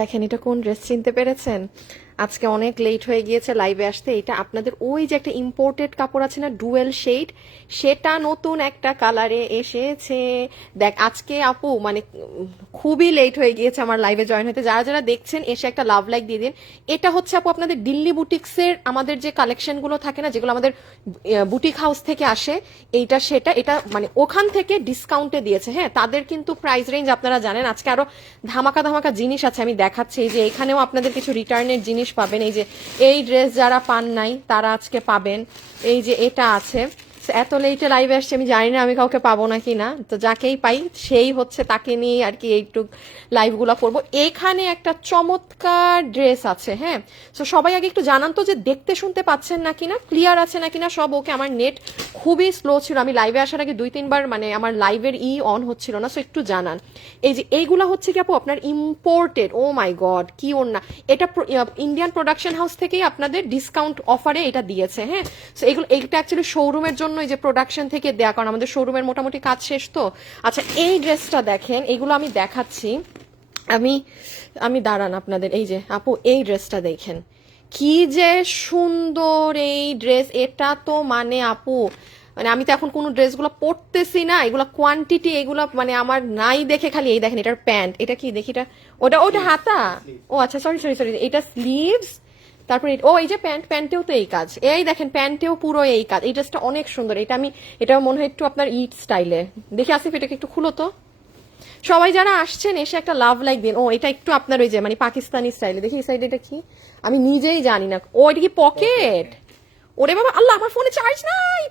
দেখেন এটা কোন ড্রেস চিনতে পেরেছেন? আজকে অনেক লেট হয়ে গিয়েছে লাইভে আসতে। এটা আপনাদের ওই যে একটা ইম্পোর্টেড কাপড় আছে না, ডুয়েল শেড, সেটা নতুন একটা কালারে এসেছে। দেখ আজকে আপু মানে খুবই লেট হয়ে গিয়েছে আমার লাইভে জয়েন হতে। যারা যারা দেখছেন এসে একটা লাভ লাইক দিয়ে দিন। এটা হচ্ছে আপু আপনাদের দিল্লি বুটিক্সের আমাদের যে কালেকশনগুলো থাকে না, যেগুলো আমাদের বুটিক হাউস থেকে আসে, এইটা সেটা এটা মানে ওখান থেকে ডিসকাউন্টে দিয়েছে। হ্যাঁ, তাদের কিন্তু প্রাইস রেঞ্জ আপনারা জানেন। আজকে আরো ধামাকা ধামাকা জিনিস আছে, আমি দেখাচ্ছি। এই যে এখানেও আপনাদের কিছু রিটার্নের জিনিস পাবেন। এই যে এই ড্রেস যারা পান নাই তারা আজকে পাবেন। এই যে এটা আছে। এত লেটে লাইভে আসছে, আমি জানি না আমি কাউকে পাবো নাকি না, তো যাকেই পাই সেই হচ্ছে তাকে নিয়ে আর কি এইটু লাইভগুলো করবো। এখানে একটা চমৎকার ড্রেস আছে। হ্যাঁ, তো সবাই আগে একটু জানান তো যে দেখতে শুনতে পাচ্ছেন নাকি না, ক্লিয়ার আছে নাকি না সব। ওকে, আমার নেট খুবই স্লো ছিল, আমি লাইভে আসার আগে 2-3 বার মানে আমার লাইভের অন হচ্ছিল না, সো একটু জানান। এই যে এইগুলা হচ্ছে কি আপু আপনার ইম্পোর্টেড। ও মাই গড, কি ওর না, এটা ইন্ডিয়ান প্রোডাকশন হাউস থেকেই আপনাদের ডিসকাউন্ট অফারে এটা দিয়েছে। হ্যাঁ, সো এইগুলো এইটা অ্যাকচুয়ালি শোরুমের জন্য এই যে প্রোডাকশন থেকে দেয়া, কারণ আমাদের শোরুমের মোটামুটি কাজ শেষ তো। আচ্ছা এই ড্রেসটা দেখেন, এগুলো আমি দেখাচ্ছি। আমি আমি দাঁড়ান আপনাদের, এই যে আপু এই ড্রেসটা দেখেন, কি যে সুন্দর এই ড্রেস। এটা তো মানে আপু মানে আমি তো এখন কোনো ড্রেসগুলো পরতেছি না, এগুলো কোয়ান্টিটি এগুলো মানে আমার নাই দেখে খালি। এই দেখেন এটার প্যান্ট, এটা কি দেখি, এটা ওটা ওটা হাতা। ও আচ্ছা, সরি সরি সরি, এটা স্লিভস। তারপরে ও এই যে প্যান্ট, প্যান্টেও তো এই কাজ। এই দেখেন প্যান্টেও পুরো এই কাজ। এই ড্রেসটা অনেক সুন্দর। এটা আমি, এটা মনে হয় একটু আপনার ইট স্টাইলে। দেখি আসিফ এটাকে একটু খুলো তো। সবাই যারা আসছেন এসে একটা লাভ লাইক দিন। ও এটা একটু আপনার ওই যে মানে পাকিস্তানি স্টাইলে। দেখি এই সাইডে এটা কি, আমি নিজেই জানি না। ও এটা কি পকেট? ওরে বাবা, আল্লাহ আমার ফোনে চার্জ নাই।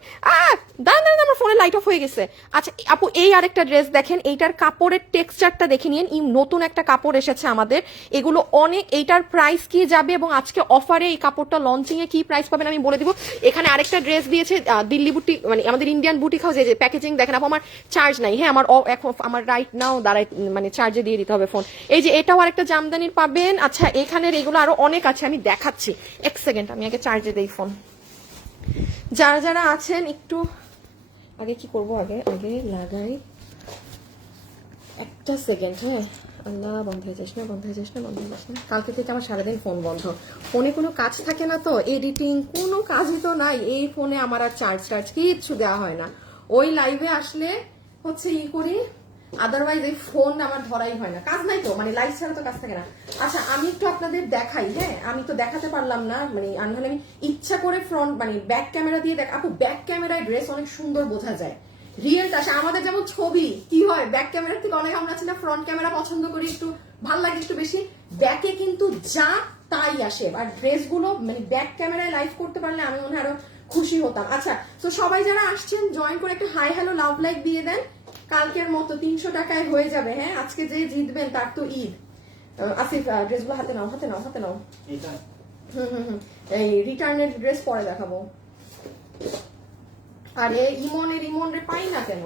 দাঁড়ান দাঁড়ান, আমার ফোনে লাইট অফ হয়ে গেছে। আচ্ছা আপু এই আরেকটা ড্রেস দেখেন, এইটার কাপড়ের টেক্সচারটা দেখে নিন। নতুন একটা কাপড় এসেছে আমাদের, এগুলো অনেক। এইটার প্রাইস কি যাবে এবং আজকে অফারে এই কাপড়টা লঞ্চিং এ কি প্রাইস পাবেন আমি বলে দিব। এখানে আরেকটা ড্রেস দিয়েছে দিল্লি বুটিক মানে আমাদের ইন্ডিয়ান বুটিক হাউস। এই যে প্যাকেজিং দেখেন আপু, আমার চার্জ নাই। হ্যাঁ, আমার এখন আমার রাইট নাও দাঁড়াই মানে চার্জে দিয়ে দিতে হবে ফোন। এই যে এটাও আরেকটা জামদানির পাবেন। আচ্ছা এখানের এগুলো আরো অনেক আছে, আমি দেখাচ্ছি। এক সেকেন্ড, আমি আগে চার্জে দেই ফোন। যারা যারা আছেন একটু আগে কি করব, আগে আগে লাগাই। একটা সেকেন্ড। হ্যাঁ, আল্লাহ বন্ধ হয়ে যাস না, বন্ধ হয়ে যাস না, বন্ধ হয়ে যাস না। কালকে থেকে আমার সারাদিন ফোন বন্ধ। ফোনে কোনো কাজ থাকে না তো, এডিটিং কোনো কাজই তো নাই এই ফোনে আমার। আর চার্জ টার্জ কিচ্ছু দেওয়া হয় না। ওই লাইভে আসলে হচ্ছে করি, আদারওয়াইজ এই ফোন আমার ধরাই হয় না। কাজ নাই তো, মানে লাইভ ছাড়া তো কাজ থাকে না। আচ্ছা আমি একটু আপনাদের দেখাই। হ্যাঁ, আমি তো দেখাতে পারলাম না মানে আমি ইচ্ছা করে ফ্রন্ট মানে ব্যাক ক্যামেরা দিয়ে দেখ। আপু ব্যাক ক্যামেরায় ড্রেস অনেক সুন্দর বোঝা যায়, রিয়েলটা আসে। আমাদের যেমন ছবি কি হয় ব্যাক ক্যামেরার থেকে অনেক, আমরা আছি না ফ্রন্ট ক্যামেরা পছন্দ করি, একটু ভাল লাগে একটু বেশি। ব্যাকে কিন্তু যা তাই আসে। আর ড্রেসগুলো মানে ব্যাক ক্যামেরায় লাইভ করতে পারলে আমি মনে হয় আরো খুশি হতাম। আচ্ছা, তো সবাই যারা আসছেন জয়েন করে একটা হাই হ্যালো লাভ লাইক দিয়ে দেন। কালকের মতো 300 টাকায় হয়ে যাবে। হ্যাঁ, আজকে যে জিতবেন তার তো ঈদ। আসিফ ড্রেসগুলো হাতে নাও, হাতে নাও, হাতে নাও। এই রিটার্নের ড্রেস পরে দেখাবো। আরে ইমন রে পাই না কেন?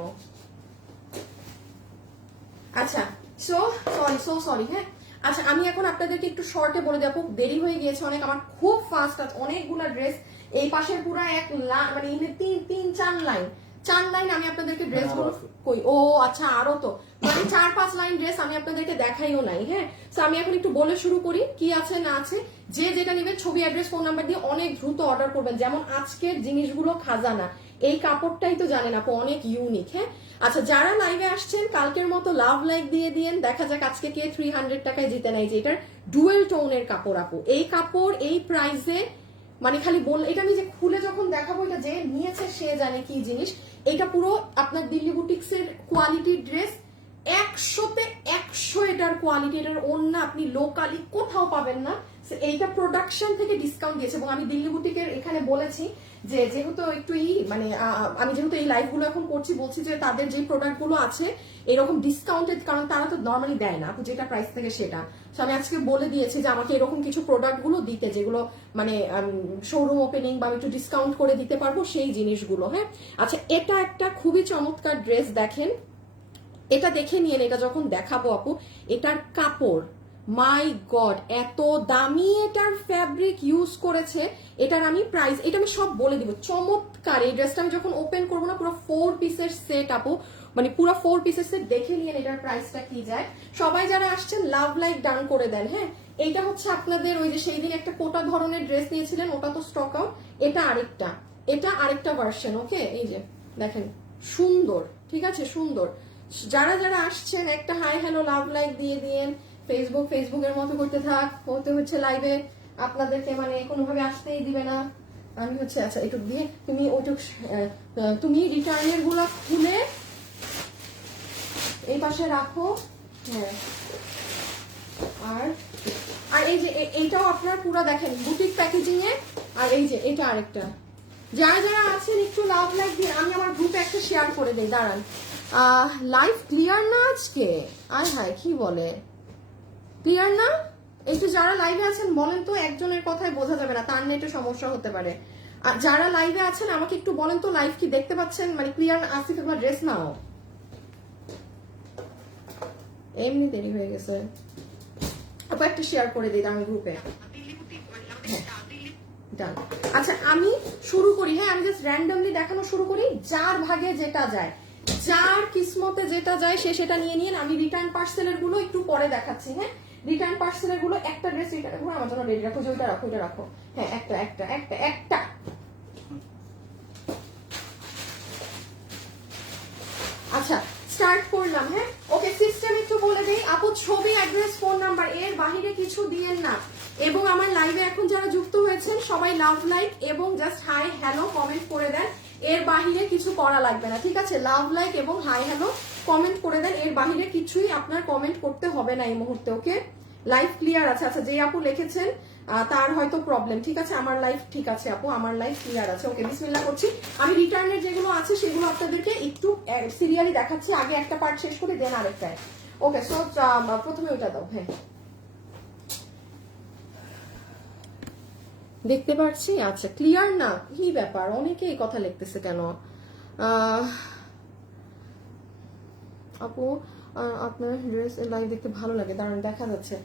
আচ্ছা সো সরি। হ্যাঁ, আচ্ছা আমি এখন আপনাদেরকে একটু শর্টে বলে দেবো, দেরি হয়ে গিয়েছে অনেক আমার, খুব ফাস্ট আছে অনেকগুলা ড্রেস। এই পাশের পুরো এক মানে তিন চার লাইন আমি আপনাদেরকে ড্রেস কই। ও আচ্ছা, আরো তো মানে 4-5 লাইন ড্রেস আমি আপনাদেরকে দেখাইও নাই। হ্যাঁ, তো আমি এখন একটু বলে শুরু করি কি আছে না আছে। যে যেটা নেবেন ছবি, অ্যাড্রেস, ফোন নাম্বার দিয়ে অনেক দ্রুত অর্ডার করবেন। যেমন আজকের জিনিসগুলো খাজানা, এই কাপড়টাই তো জানেন আপু অনেক ইউনিক। হ্যাঁ, আচ্ছা যারা লাইভে আসছেন কালকের মতো লাভ লাইক দিয়ে দিয়েন। দেখা যাক আজকে কে 300 টাকায় জিতে নেয়। যে এটার ডুয়েল টোনের কাপড় আপু, এই কাপড় এই প্রাইসে মানে খালি বল, এটা আমি যে খুলে যখন দেখাবো, এটা যে নিয়েছে সে জানে কি জিনিস। এটা পুরো আপনার দিল্লি বুটিক্স এর কোয়ালিটির ড্রেস, 100-তে 100 এটার কোয়ালিটি। এটার অন্য আপনি লোকালি কোথাও পাবেন না। এইটা প্রোডাকশন থেকে ডিসকাউন্ট দিয়েছে। এবং আমি দিল্লি বুটিকের এখানে বলেছি যে যেহেতু একটু মানে আমি যেহেতু এই লাইভ গুলো এখন করছি, বলছি যে তাদের যে প্রোডাক্ট গুলো আছে এরকম ডিসকাউন্টেড, কারণ তারা তো নর্মালি দেয় না যেটা প্রাইস থেকে সেটা। তো আমি আজকে বলে দিয়েছি যে আমাকে এরকম কিছু প্রোডাক্ট গুলো দিতে, যেগুলো মানে শোরুম ওপেনিং বা একটু ডিসকাউন্ট করে দিতে পারবো সেই জিনিসগুলো। হ্যাঁ, আচ্ছা এটা একটা খুবই চমৎকার ড্রেস দেখেন, এটা দেখে নিয়েন। এটা যখন দেখাবো আপু, এটার কাপড় মাই গড এত দামি, এটার ফ্যাব্রিক ইউজ করেছে। এটার আমি প্রাইস এটা আমি সব বলে দিব। চমৎকার এই ড্রেসটা আমি যখন ওপেন করবো না, পুরো 4 পিসের সেট আপু, মানে পুরো 4 পিসেসের দেখে নিয়ে এটার প্রাইসটা কি যায়। সবাই যারা আসছেন লাভ লাইক ডান করে দেন। হ্যাঁ, এইটা হচ্ছে আপনাদের ওই যে সেই দিন একটা কোটা ধরনের ড্রেস নিয়েছিলেন, ওটা তো স্টক আউট, এটা আরেকটা ভার্সন। ওকে, এই যে দেখেন সুন্দর, ঠিক আছে, সুন্দর। যারা যারা আসছেন একটা হাই হ্যালো লাভ লাইক দিয়ে দিয়েন। ফেসবুকের মতো করতে হতে হচ্ছে লাইভে আপনাদেরকে মানে কোনোভাবে আসতেই দিবে না। আমি হচ্ছে আচ্ছা একটু দিয়ে তুমি রিটার্নের গুলা খুলে এই পাশে রাখো। হ্যাঁ, আর এই যে এইটাও আপনার পুরো দেখেন বুটিক প্যাকেজিং এ। আর এই যে এটা আরেকটা। যারা যারা আছেন একটু লাভ লাইক দিন, আমি আমার গ্রুপে একটা শেয়ার করে দিই, দাঁড়ান। লাইভ ক্লিয়ার না আজকে? আয় হায়, কি বলে ক্লিয়ার না? একটু যারা লাইভে আছেন বলেন তো, একজনের কথায় বোঝা যাবে না, তার নেটে সমস্যা হতে পারে। আর যারা লাইভে আছেন আমাকে একটু বলেন তো লাইভ কি দেখতে পাচ্ছেন, মানে ক্লিয়ার? আসিফ একবার ড্রেস নাও, এমনি দেরি হয়ে গেছে। আপু একটা শেয়ার করে দিই আমি গ্রুপে। আচ্ছা আমি শুরু করি। হ্যাঁ, আমি জাস্ট র্যান্ডমলি দেখানো শুরু করি, যার ভাগে যেটা যায়, যার কিসমতে যেটা যায় সে সেটা নিয়ে নিন। আমি রিটার্ন পার্সেলের গুলো একটু পরে দেখাচ্ছি। হ্যাঁ, রিটার্ন পার্সেলের গুলো একটা ড্রেস রিটার্ন করে আমার জন্য রেডি রাখো, যে ওইটা রাখো, ওইটা রাখো। হ্যাঁ, একটা আচ্ছা স্টার্ট করলাম। হ্যাঁ, ওকে, সিস্টেম একটু বলে দেই। আপু ছবি, অ্যাড্রেস, ফোন নাম্বার, এর বাহিরে কিছু দিয়েন না। এবং আমার লাইভে এখন যারা যুক্ত হয়েছেন সবাই লাভ লাইক এবং জাস্ট হাই হ্যালো কমেন্ট করে দেন, এর বাহিরে কিছু করা লাগবে না, ঠিক আছে? লাভ লাইক এবং হাই হ্যালো কমেন্ট করে দেন, এর বাহিরে কিছুই আপনার কমেন্ট করতে হবে না এই মুহূর্তে। ওকে, লাইভ ক্লিয়ার আছে? আচ্ছা, যে আপু লিখেছেন তার হয়তো প্রবলেম, ঠিক আছে? আমার লাইভ ঠিক আছে আপু, আমার লাইভ ক্লিয়ার আছে। ওকে, বিসমিল্লাহ করছি। আমি রিটার্নের যেগুলো আছে সেগুলো আপনাদেরকে একটু সিরিয়ালি দেখাচ্ছি, আগে একটা পার্ট শেষ করে দেন আরেকটায়। ওকে, সো প্রথমে ওইটা দাও। হ্যাঁ, দেখতে পাচ্ছি। আচ্ছা, ক্লিয়ার না? কি ব্যাপার, অনেকে এই কথা লিখতেছে কেন? আপু আপনার ড্রেস লাইভ দেখতে ভালো লাগে, দারুণ দেখা যাচ্ছে।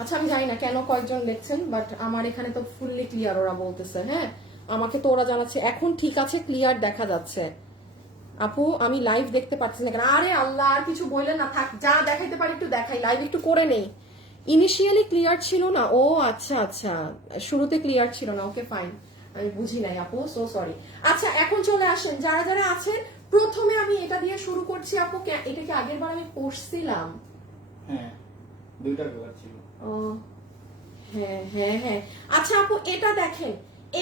আচ্ছা, আমি জানি না কেন কয়েকজন লিখছেন, বাট আমার এখানে তো ফুললি ক্লিয়ার ওরা বলতেছে। হ্যাঁ, আমাকে তো ওরা জানাচ্ছে এখন ঠিক আছে, ক্লিয়ার দেখা যাচ্ছে। আপু আমি লাইভ দেখতে পাচ্ছি না কেন? আরে আল্লাহ, আর কিছু বললেন না, থাক, যা দেখাইতে পারি একটু দেখাই, লাইভ একটু করে নেই। ইনিশিয়ালি ক্লিয়ার ছিল না? ও আচ্ছা আচ্ছা, শুরুতে ক্লিয়ার ছিল না। ওকে ফাইন, আমি বুঝি নাই আপু, সো সরি। আচ্ছা এখন চলে আসেন যারা যারা আছেন। প্রথমে আমি এটা দিয়ে শুরু করছি আপু, এটা কি আগের বার আমি পড়ছিলাম? হ্যাঁ, দুইটা কালার ছিল। ও হ্যাঁ হ্যাঁ হ্যাঁ। আচ্ছা আপু এটা দেখেন,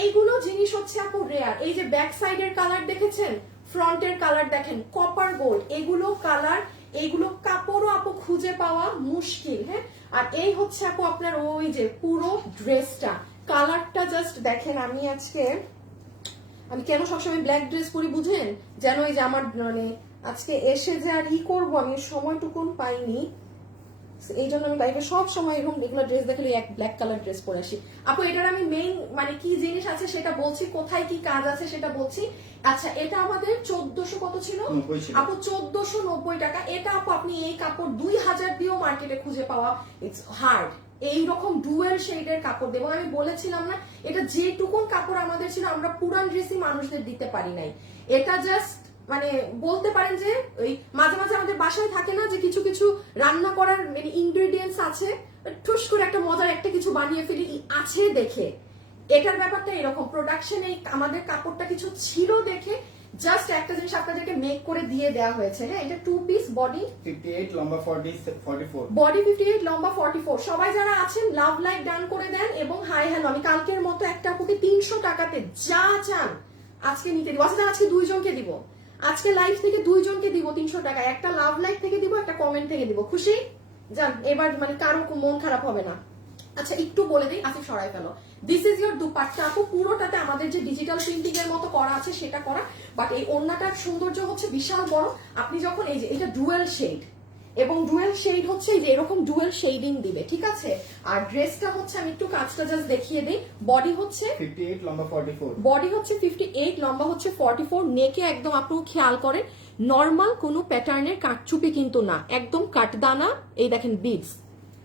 এইগুলো জিনিস হচ্ছে আপু রেয়ার। এই যে ব্যাক সাইডের কালার দেখেছেন, ফ্রন্টের কালার দেখেন কপার গোল্ড, এগুলো কালার, এইগুলো কাপড়ও আপু খুঁজে পাওয়া মুশকিল। হ্যাঁ, আর এই হচ্ছে আপু আপনার ওই যে পুরো ড্রেসটা, কালারটা জাস্ট দেখেন। আমি কেন সবসময় ব্ল্যাক ড্রেস পরি বুঝেন? যেন এই যে আমার মানে আজকে এসে যে আর ই করবো, আমি সময়টুকুন পাইনি, এই জন্য আমি লাইভে সব সময় এরকম রেগুলার ড্রেস দেখলে এক ব্ল্যাক কালার ড্রেস পরে আসি। আপু এটার আমি মেইন মানে কি জিনিস আছে সেটা বলছি, কোথায় কি কাজ আছে সেটা বলছি। আচ্ছা, এটা আমাদের 1400 কত ছিল আপু? 1490 টাকা। এটা আপু আপনি এই কাপড় 2000 দিয়েও মার্কেটে খুঁজে পাওয়া ইটস হার্ড। এইরকম ডুয়েল শেডের কাপড় দেবো। আমি বলেছিলাম না, এটা যেটুকুন কাপড় আমাদের ছিল আমরা পুরান ড্রেসই মানুষদের দিতে পারি নাই। এটা জাস্ট মানে বলতে পারেন যে ওই মাঝে মাঝে আমাদের বাসায় থাকে না যে কিছু কিছু রান্না করার মানে ইনগ্রেডিয়েন্টস আছে, ঠুস করে একটা মজার একটা কিছু বানিয়ে ফেলি আছে দেখে। এটার ব্যাপারটা এরকম, প্রোডাকশনে আমাদের কাপড়টা কিছু ছিল দেখে জাস্ট একটা জিনিস আপনাদেরকে মেক করে দিয়ে দেওয়া হয়েছে। হ্যাঁ, এটা 2 পিস, বডি 58, লম্বা 44, বডি 58, লম্বা 44। সবাই যারা আছেন লাভ লাইক ডান করে দেন এবং হাই হ্যালো। আমি কালকের মতো একটা আপুকে 300 টাকাতে যা চান আজকে নিতে দিব। আজকে 2 জনকে দিব, আজকে লাইভ থেকে 2 জনকে দিব 300 টাকায়। একটা লাভ লাইক থেকে দিব, একটা কমেন্ট থেকে দিব। খুশি? যান, এবার মানে কারো মন খারাপ হবে না। আচ্ছা একটু বলে দিই, আসিফ সরাই ফেলো। দিস ইজ ইয়োর দুপাট্টা আপু, পুরোটাতে আমাদের যে ডিজিটাল প্রিন্টিং এর মতো করা আছে সেটা করা, বাট এই ওড়নাটার সৌন্দর্য হচ্ছে বিশাল বড়। আপনি যখন এই যে এটা ডুয়েল শেড, এবং ডুয়েল শেড হচ্ছে এই যে এরকম ডুয়েল শেডিং দিবে, ঠিক আছে? আর ড্রেসটা হচ্ছে আমি একটু কাজটা জাস্ট দেখিয়ে দিই। বডি হচ্ছে 58, লম্বা 44, বডি হচ্ছে 58, লম্বা হচ্ছে 44। নেকে একদম আপনি খেয়াল করেন নর্মাল কোনো প্যাটার্নের কাটচুপি কিন্তু না, একদম কাটদানা। এই দেখেন বিডস,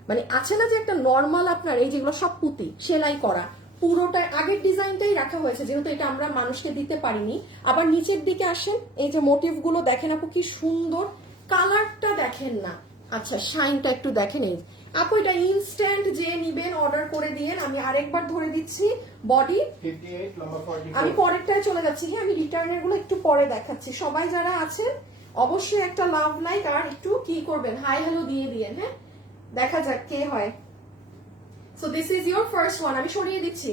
মানে আছে না যে একটা নর্মাল আপনার এই যেগুলো সব পুঁতি সেলাই করা, পুরোটা আগের ডিজাইনটাই রাখা হয়েছে, যেহেতু এটা আমরা মানুষকে দিতে পারিনি। আবার নিচের দিকে আসেন, এই যে মোটিভ গুলো দেখেন আপু কি সুন্দর, কালারটা দেখেন না। আচ্ছা শাইনটা একটু দেখেন। এই আপু এটা ইনস্ট্যান্ট যে নিবেন অর্ডার করে দিয়েন। আমি আরেকবার ধরে দিচ্ছি, বডি 58 লম্বা 44। আমি পরেরটায় চলে যাচ্ছি। হ্যাঁ আমি রিটার্নের গুলো একটু পরে দেখাচ্ছি। সবাই যারা আছেন অবশ্যই একটা লাভ লাইক আর একটু কি করবেন, হাই হ্যালো দিয়ে দিয়েন। হ্যাঁ দেখা যাক কে হয়। So this is your first one. আমি সরিয়ে দিচ্ছি।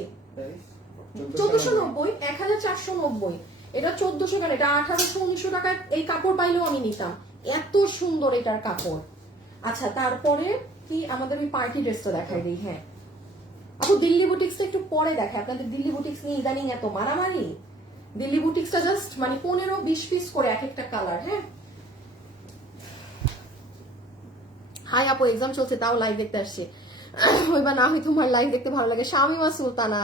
1490, 1490, এটা 1400 কেন, এটা 1800-1900 টাকায় এই কাপড় পাইলেও আমি নিতাম, এত সুন্দর এটার কাপড়। আচ্ছা তারপরে কি আমাদের ওই পার্টি ড্রেসটা দেখাই দিই। হ্যাঁ আপু দিল্লি বুটিক্সটা একটু পরে দেখায়। আপনাদের দিল্লি বুটিক্স নিয়ে ইদানিং এত মারামারি। দিল্লি বুটিক্সটা জাস্ট মানে 15-20 পিস করে এক একটা কালার। হ্যাঁ হাই আপু এক্সাম চলছে তাও লাইভ দেখতে আসছি। হইবা না হয় তোমার লাইভ দেখতে ভালো লাগে। Shamima Sultana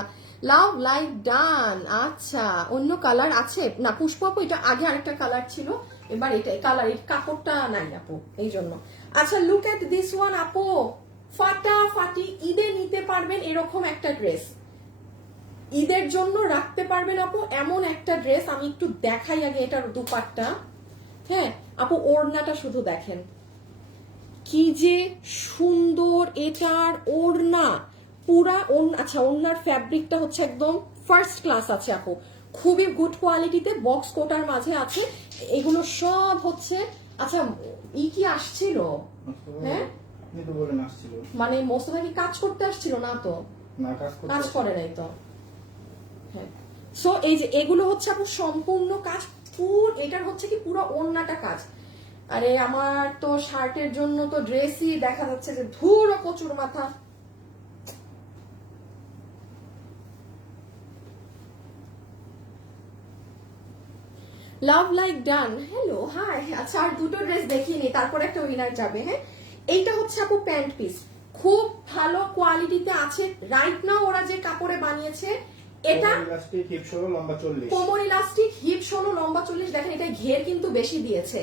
love like done. আচ্ছা অন্য কালার আছে না পুষ্প আপু, এটা আগে আরেকটা কালার ছিল, এবার এটাই কালার, এই কাপড়টা নাই আপু এই জন্য। আচ্ছা লুক এট দিস ওয়ান আপু, ফাটাফাটি ঈদে নিতে পারবেন এরকম একটা ড্রেস, ঈদের জন্য রাখতে পারবেন আপু এমন একটা ড্রেস। আমি একটু দেখাই আগে এটার দুপাট্টা। হ্যাঁ আপু ওড়নাটা শুধু দেখেন কি যে সুন্দর এটার ওড়না, পুরা ওড়না। আচ্ছা ওড়নার ফ্যাব্রিকটা হচ্ছে একদম ফার্স্ট ক্লাস আছে আপু, খুবই গুড কোয়ালিটিতে, বক্স কোটার মাঝে আছে এগুলো সব হচ্ছে। আচ্ছা কি আসছিল? হ্যাঁ আপনি তো বলেন আসছিল, মানে মোস্তফা কি কাজ করতে আসছিল? না তো, না কাজ করে নাই তো। হ্যাঁ সো এই যে এগুলো হচ্ছে আপু সম্পূর্ণ কাজ, এটার হচ্ছে কি পুরো ওড়নাটা কাজ। আরে আমার তো শার্টের জন্য তো ড্রেসই দেখা যাচ্ছে যে ধুর কচুর মাথা। Love like done, hello hi. আচ্ছা আর দুটো ড্রেস দেখিয়ে নি, তারপর একটা উইনার যাবে। হ্যাঁ এইটা হচ্ছে আপু প্যান্ট পিস, খুব ভালো কোয়ালিটিতে আছে। রাইট নাও ওরা যে কাপড়ে বানিয়েছে এটা ইলাস্টিক হিপ সহ লম্বা 40, কোমর ইলাস্টিক হিপ সহ লম্বা 40। দেখেন এটা ঘের কিন্তু বেশি দিয়েছে।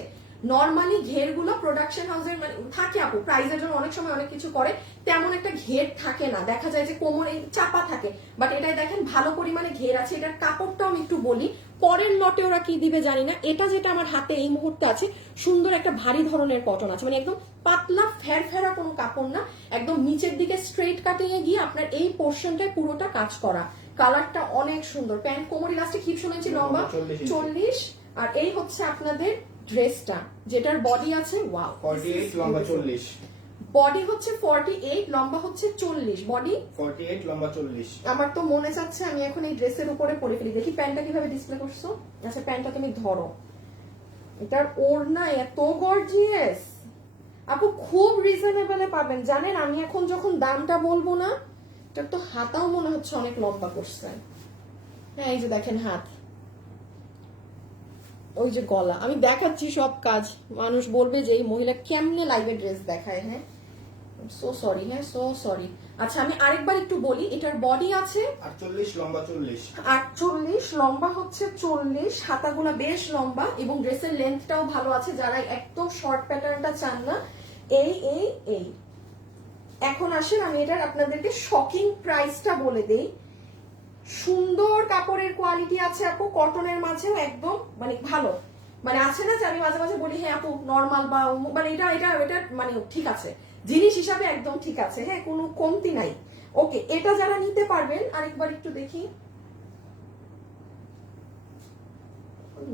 নরমালি ঘেরগুলো প্রোডাকশন হাউসের মানে থাকে আপু, প্রাইজের জন্য অনেক সময় অনেক কিছু করে, তেমন একটা ঘের থাকে না, দেখা যায় যে কোমরে চাপা থাকে। বাট এটাই দেখেন ভালো পরিমাণে ঘের আছে। এটার কাপড়টাও আমি একটু বলি, পরের লটে ওরা কি দিবে জানি না। এটা যেটা আমার হাতে এই মুহূর্তে আছে সুন্দর একটা ভারী ধরনের কটন আছে, মানে একদম পাতলা ফেরফেরা কোনো কাপড় না, একদম নিচের দিকে স্ট্রেট কাটিং এ গিয়ে আপনার এই পোর্শনটায় পুরোটা কাজ করা। কালারটা অনেক সুন্দর। প্যান্ট কোমর ইলাস্টিক হিপ শুনেছি লম্বা 40। আর এই হচ্ছে আপনাদের ড্রেসটা যেটার বডি আছে ওয়াও 48 লম্বা 40, বডি হচ্ছে 48 লম্বা হচ্ছে 40, বডি 48 লম্বা 40। আমার তো মনে চাচ্ছে আমি এখন এই ড্রেসের উপরে পরে ফেলি। দেখি প্যান্টটা কিভাবে ডিসপ্লে করছো। আচ্ছা প্যান্টটা তুমি ধরো, এটার ওড়না এত গর্জিয়াস আপু, খুব রিজনেবলে পাবেন। জানেন আমি এখন যখন দামটা বলবো না, এটার তো হাতাও মনে হচ্ছে অনেক লম্বা করছে। হ্যাঁ এই যে দেখেন হাত, ওই যে গলা, আমি দেখাচ্ছি সব কাজ, মানুষ বলবে যে এই মহিলা কেমনে লাইভে ড্রেস দেখায়। হ্যাঁ সো সরি, হ্যাঁ সো সরি। আচ্ছা আমি আরেকবার একটু বলি, এটার বডি আছে 48 লম্বা 40, 48 লম্বা হচ্ছে 40, হাতাগুলা বেশ লম্বা এবং ড্রেসের লেন্থটাও ভালো আছে। যারা একদম শর্ট প্যাটার্নটা চান না, এই এই এই। এখন আসেন আমি এটার আপনাদেরকে শকিং প্রাইসটা বলে দেই। সুন্দর কাপড়ের কোয়ালিটি আছে আপু, কটনের মাঝেও একদম মানে ভালো, মানে আছে না যে আমি মাঝে মাঝে বলি হ্যাঁ আপু নর্মাল বা মানে এটা এটা এটা মানে ঠিক আছে, জিনিস হিসাবে একদম ঠিক আছে। হ্যাঁ কোনো কমতি নাই। ওকে এটা যারা নিতে পারবেন আরেকবার একটু দেখি।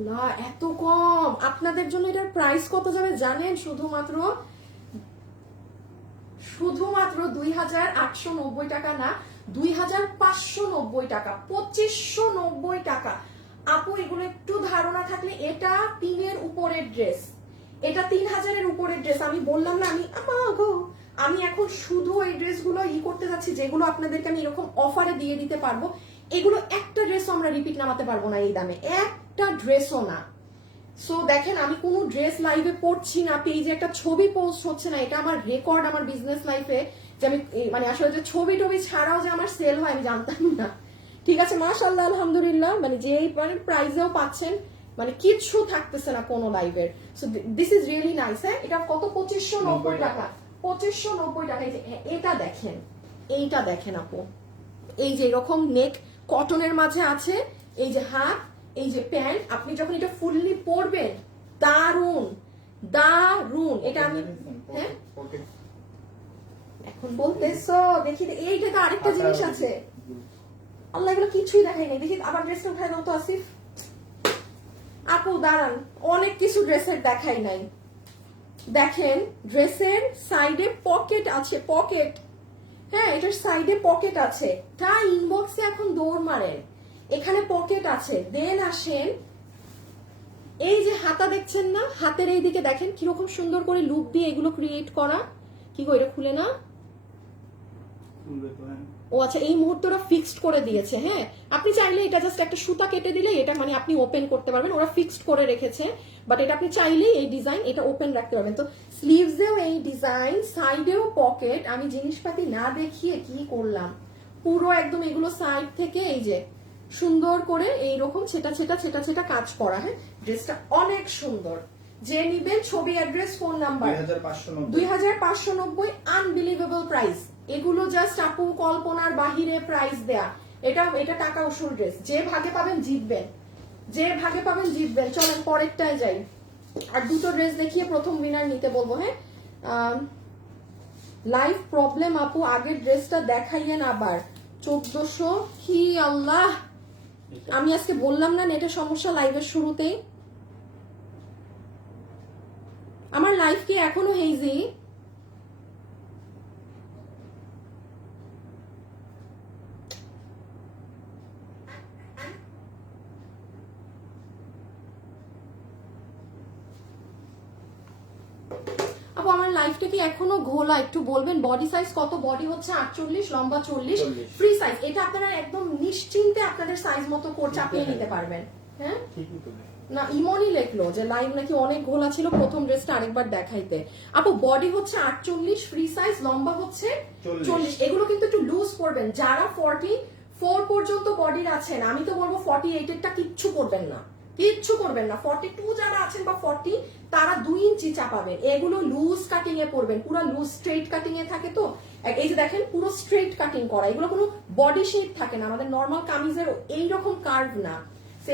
না এত কম, আপনাদের জন্য এটার প্রাইস কত যাবে জানেন? শুধুমাত্র 2890 টাকা না, 2590 টাকা, 2590 টাকা আপু। এগুলো একটু ধারণা থাকলে, এটা 3-এর উপরের ড্রেস, এটা 3000-এর উপরের ড্রেস। আমি বললাম না আমি এখন শুধু এই ড্রেসগুলো করতে যাচ্ছি যেগুলো আপনাদেরকে আমি এরকম অফারে দিয়ে দিতে পারবো। এগুলো একটা ড্রেসও আমরা রিপিট নামাতে পারবো না এই দামে, একটা ড্রেসও না। সো দেখেন আমি কোনো ড্রেস লাইভে পড়ছি না, পেজে একটা ছবি পোস্ট হচ্ছে না, এটা আমার রেকর্ড আমার বিজনেস লাইফে, যে আমি মানে আসলে যে ছবি টবি ছাড়াও যে আমার সেল হয় আমি জানতাম না। ঠিক আছে মাশাআল্লাহ আলহামদুলিল্লাহ, মানে যেই মানে প্রাইজেও পাচ্ছেন, মানে কিচ্ছু থাকতেছে না কোনো লাইভের। So this is really nice. হ্যাঁ এটা কত? 2590 টাকা, 2590 টাকা। এটা দেখেন, এইটা দেখেন আপু, এই যে এরকম নেক কটনের মাঝে আছে, এই যে হাত, এই যে প্যান্ট, আপনি যখন এটা ফুললি পরবেন দারুন দারুন। এটা আমি হ্যাঁ এখন বলতেছো, দেখি এইটা তো আরেকটা জিনিস আছে। আল্লাহ, এগুলো কিছুই দেখাই নাই। দেখি আবার ড্রেসটা উঠাই দাও তো আসিফ। আপু দাঁড়ান, অনেক কিছু ড্রেসের দেখাই নাই। দেখেন ড্রেসের সাইডে পকেট আছে, পকেট, হ্যাঁ এটার সাইডে পকেট আছে। তা ইনবক্সে এখন দৌড় মারেন, এখানে পকেট আছে। দেন আসেন, এই যে হাতা দেখছেন না, হাতের এই দিকে দেখেন কিরকম সুন্দর করে লুপ দিয়ে এগুলো ক্রিয়েট করা। কি গো, এটা খুলে না? ও আচ্ছা, এই মুহূর্তে ওরা ফিক্সড করে দিয়েছে। হ্যাঁ, আপনি চাইলে এটা জাস্ট একটা সুতা কেটে দিলে এটা মানে আপনি ওপেন করতে পারবেন, ওরা ফিক্সড করে রেখেছে। বাট এটা আপনি চাইলেই এই ডিজাইন এটা ওপেন রাখতে পারবেন। তো স্লিভসেও এই ডিজাইন, সাইডেও পকেট। আমি জিনিসপাতি না দেখিয়ে কি করলাম, পুরো একদম এগুলো সাইড থেকে এই যে সুন্দর করে এইরকম ছেটা ছেটা ছেটা ছেটা কাজ করা। হ্যাঁ, ড্রেসটা অনেক সুন্দর। যে নিবেন ছবি, address, phone number. 2590, unbelievable price. এগুলো জাস্ট আপু কল্পনার বাহিরে প্রাইস দেয়া। এটা টাকা উসুল ড্রেস। যে ভাগে পাবেন জিতবেন, যে ভাগে পাবেন জিতবেন। চলেন পরেরটায় যাই, আর দুটো ড্রেস দেখিয়ে প্রথম উইনার নিতে বলবো। হ্যাঁ, লাইফ প্রবলেম আপু, আগের ড্রেসটা দেখাইয়েন আবার। 1400 কি আল্লাহ, আমি আজকে বললাম না নেটের সমস্যা লাইভের শুরুতেই। আমার লাইফ কি এখনো হেজি? আপু আমার লাইফটা কি এখনো ঘোলা? একটু বলবেন বডি সাইজ কত? বডি হচ্ছে 48, লম্বা 40, ফ্রি সাইজ। এটা আপনারা একদম নিশ্চিন্তে আপনাদের সাইজ মতো করে চাপিয়ে নিতে পারবেন। হ্যাঁ না, ইমনই লেখলো যে লাইভ নাকি অনেক ঘোলা ছিল, প্রথম ড্রেসটা আরেকবার দেখাইতে। আপু বডি হচ্ছে 48, ফ্রি সাইজ, লম্বা হচ্ছে 40। এগুলো কিন্তু একটু লুজ করবেন। যারা 44 পর্যন্ত বডির আছেন, আমি তো বলবো 48 এরটা কিচ্ছু করবেন না, কিচ্ছু করবেন না। 42 যারা আছেন বা 40, তারা 2 ইঞ্চি চাপাবেন। এগুলো লুজ কাটিং এ পরবেন, পুরো লুজ স্ট্রেট কাটিং এ থাকে। তো এই যে দেখেন পুরো স্ট্রেট কাটিং করা, এগুলো কোনো বডি শেপ থাকে না, আমাদের নর্মাল কামিজের এইরকম কার্ভ না।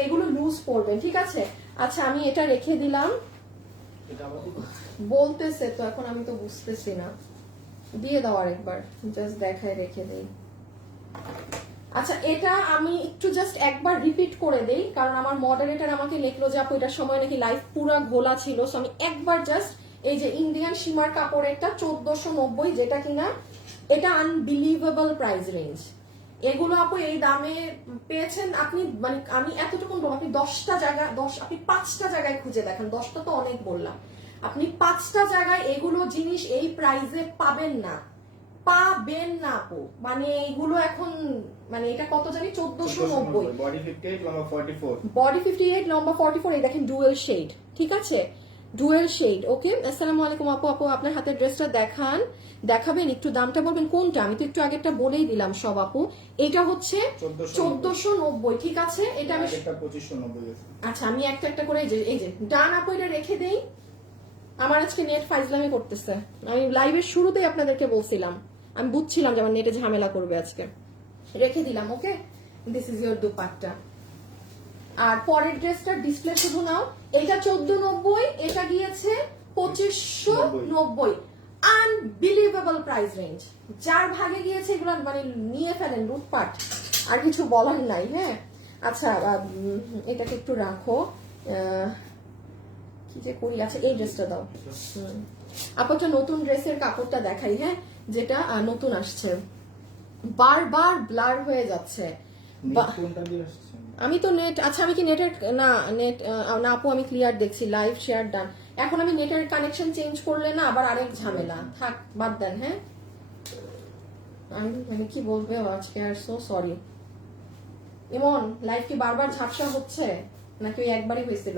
এগুলো লুজ পড়বেন, ঠিক আছে? আচ্ছা আমি এটা রেখে দিলাম। বলতেছে তো এখন আমি তো বুঝতেছি না, দিয়ে দাও আরেকবার, জাস্ট দেখায় রেখে দেই। আচ্ছা এটা আমি একটু জাস্ট একবার রিপিট করে দেই, কারণ আমার মডারেটর আমাকে লিখলো যে আপু এটার সময় নাকি লাইভ পুরো ঘোলা ছিল। সো আমি একবার জাস্ট, এই যে ইন্ডিয়ান সীমার কাপড়েরটা 1490, যেটা কিনা এটা আনবিলিভেবল প্রাইস রেঞ্জ। এগুলো আপু এই দামে পেয়েছেন আপনি, মানে আমি এতটুকু বলবো, আপনি 10টা জায়গা, আপনি 5টা জায়গায় খুঁজে দেখেন, 10টা তো অনেক বললাম, আপনি 5টা জায়গায় এগুলো জিনিস এই প্রাইসে পাবেন না, পাবেন না আপু। মানে এইগুলো এখন, মানে এটা কত জানি 1490, বডি 58, লম্বা 44, বডি 58, লম্বা 44। এই দেখেন ডুয়েল শেড, ঠিক আছে, ডুয়েল শেড। ওকে, আসসালামু আলাইকুম আপু। আপু আপনার হাতের ড্রেসটা দেখাবেন, একটু দামটা বলবেন কোনটা? আমি তো একটু আগেরটা বলেই দিলাম সব আপু। এটা হচ্ছে 1490, ঠিক আছে। এটা আমি 2590। আচ্ছা আমি একটা একটা করে এই যে ডান আপু, এটা রেখে দেই। আমার আজকে নেট ফাইজলামি করতেছে, আমি লাইভের শুরুতেই আপনাদেরকে বলছিলাম, আমি বুঝছিলাম যে আমার নেটে ঝামেলা করবে আজকে। রেখে দিলাম। ওকে, দিস ইজ ইয়োর দুপাট্টা। আর পরের ড্রেসটার ডিসপ্লে শুধু নাও। এটা 1490, এটা গিয়েছে 2590। Unbelievable price range. যার ভাগে গিয়েছে এগুলো মানে নিয়ে ফেলেন, লুটপাট, আর কিছু বলার নাই। হ্যাঁ আচ্ছা, এটাকে একটু রাখো, কি যে করি। আচ্ছা এই ড্রেসটা দাও। আপাতত নতুন ড্রেসের কাপড়টা দেখাই, হ্যাঁ, যেটা নতুন আসছে। বারবার ব্লার হয়ে যাচ্ছে। আমি তো নেট, আচ্ছা আমি কি নেটের, না নেট না আপু, আমি ক্লিয়ার দেখছি, লাইভ শেয়ার ডান। এখন আমি নেটের কানেকশন চেঞ্জ করলে না আবার আরেক ঝামেলা, থাক বাদ দেন। হ্যাঁ আমি মানে কি বলবে আজকে, আর সো সরি। ইমন লাইভ কি বারবার ঝাপসা হচ্ছে নাকি ওই একবারই হয়েছিল?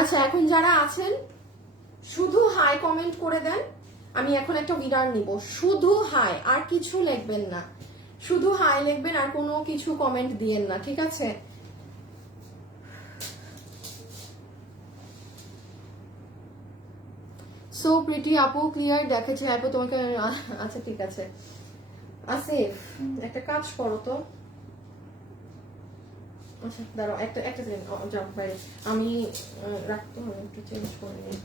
আচ্ছা এখন যারা আছেন শুধু হাই কমেন্ট করে দেন, আমি এখন একটা উইনার নিব। শুধু হাই, আর কিছু লিখবেন না, শুধু হাই লিখবেন, আর কোনো কিছু কমেন্ট দিয়েন না, ঠিক আছে? সো প্রিটি আপু, ক্লিয়ার দেখাচ্ছে আপু তোমাকে। আচ্ছা ঠিক আছে আসিফ, একটা কাজ করো তো। আচ্ছা দাঁড়াও, একটা একটা সেকেন্ড যাও বাইরে, আমি রাখতে হবে, একটু চেঞ্জ করে নিই।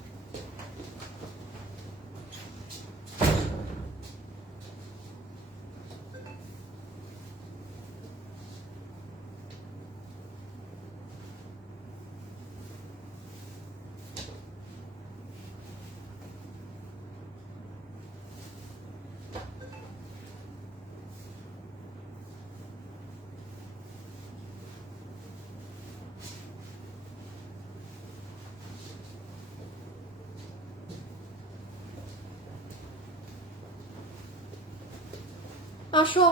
আসো,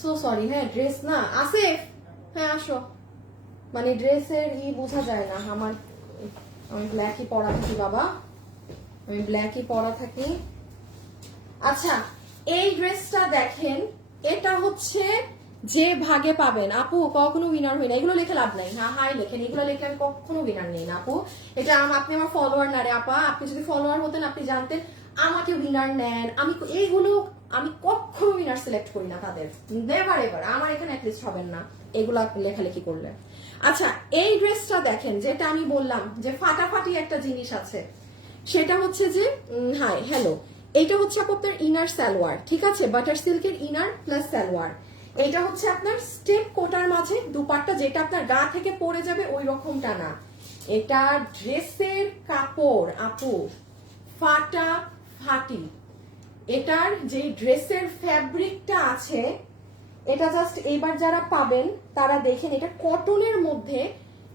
সো সরি, হ্যাঁ ড্রেস না আসিফ, হ্যাঁ আসো। মানে ড্রেসের বোঝা যায় না আমার, আমি ব্ল্যাকই পরা থাকি বাবা, আমি ব্ল্যাকই পরা থাকি। আচ্ছা এই ড্রেসটা দেখেন, এটা হচ্ছে যে ভাগে পাবেন আপু, কখনো উইনার হই না, এগুলো লিখে লাভ নাই। হ্যাঁ হাই লেখেন, এগুলো লিখে আমি কখনো উইনার নেই না আপু। এটা আপনি আমার ফলোয়ার না রে আপা, আপনি যদি ফলোয়ার হতেন আপনি জানতেন আমাকে উইনার নেন, আমি এইগুলো আমি কখনো উইনার সিলেক্ট করি না তাদের, নেভার এভার। আমার এখানে অ্যাটলিস্ট হবেন না এগুলা লেখালেখি করলে। আচ্ছা এই ড্রেসটা দেখেন, যেটা আমি বললাম যে ফাটাফাটি একটা জিনিস আছে, সেটা হচ্ছে যে হাই হ্যালো, এইটা হচ্ছে আপনার ইনার সালোয়ার, ঠিক আছে, বাটার সিল্কের ইনার প্লাস সালোয়ার। এটা হচ্ছে আপনার স্টেপ কোটার মাঝে দুপাট্টা, যেটা আপনার গা থেকে পড়ে যাবে ওই রকমটা না। এটা ড্রেসের কাপড় আপু ফাটা ফাটি, এটার যে ড্রেসের ফ্যাব্রিকটা আছে এটা জাস্ট এইবার যারা পাবেন তারা দেখেন, এটা কটনের মধ্যে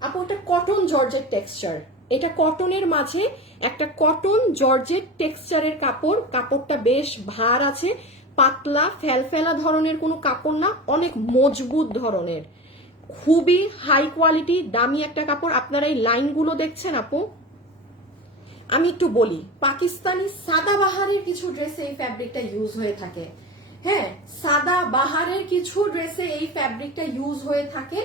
আপু, এটা কটন জর্জেট টেক্সচার, এটা কটনের মাঝে একটা কটন জর্জেট টেক্সচারের কাপড়, কাপড়টা বেশ ভার আছে, পাতলা ফেলফেলা ধরনের কোনো কাপড় না, অনেক মজবুত ধরনের, খুবই হাই কোয়ালিটি দামি একটা কাপড়। আপনারা এই লাইনগুলো দেখছেন আপু, আমি একটু বলি, পাকিস্তানি সাদা বাহারের কিছু ড্রেসে এই ফ্যাব্রিকটা ইউজ হয়ে থাকে, হ্যাঁ সাদা বাহারের কিছু ড্রেসে এই ফ্যাব্রিকটা ইউজ হয়ে থাকে।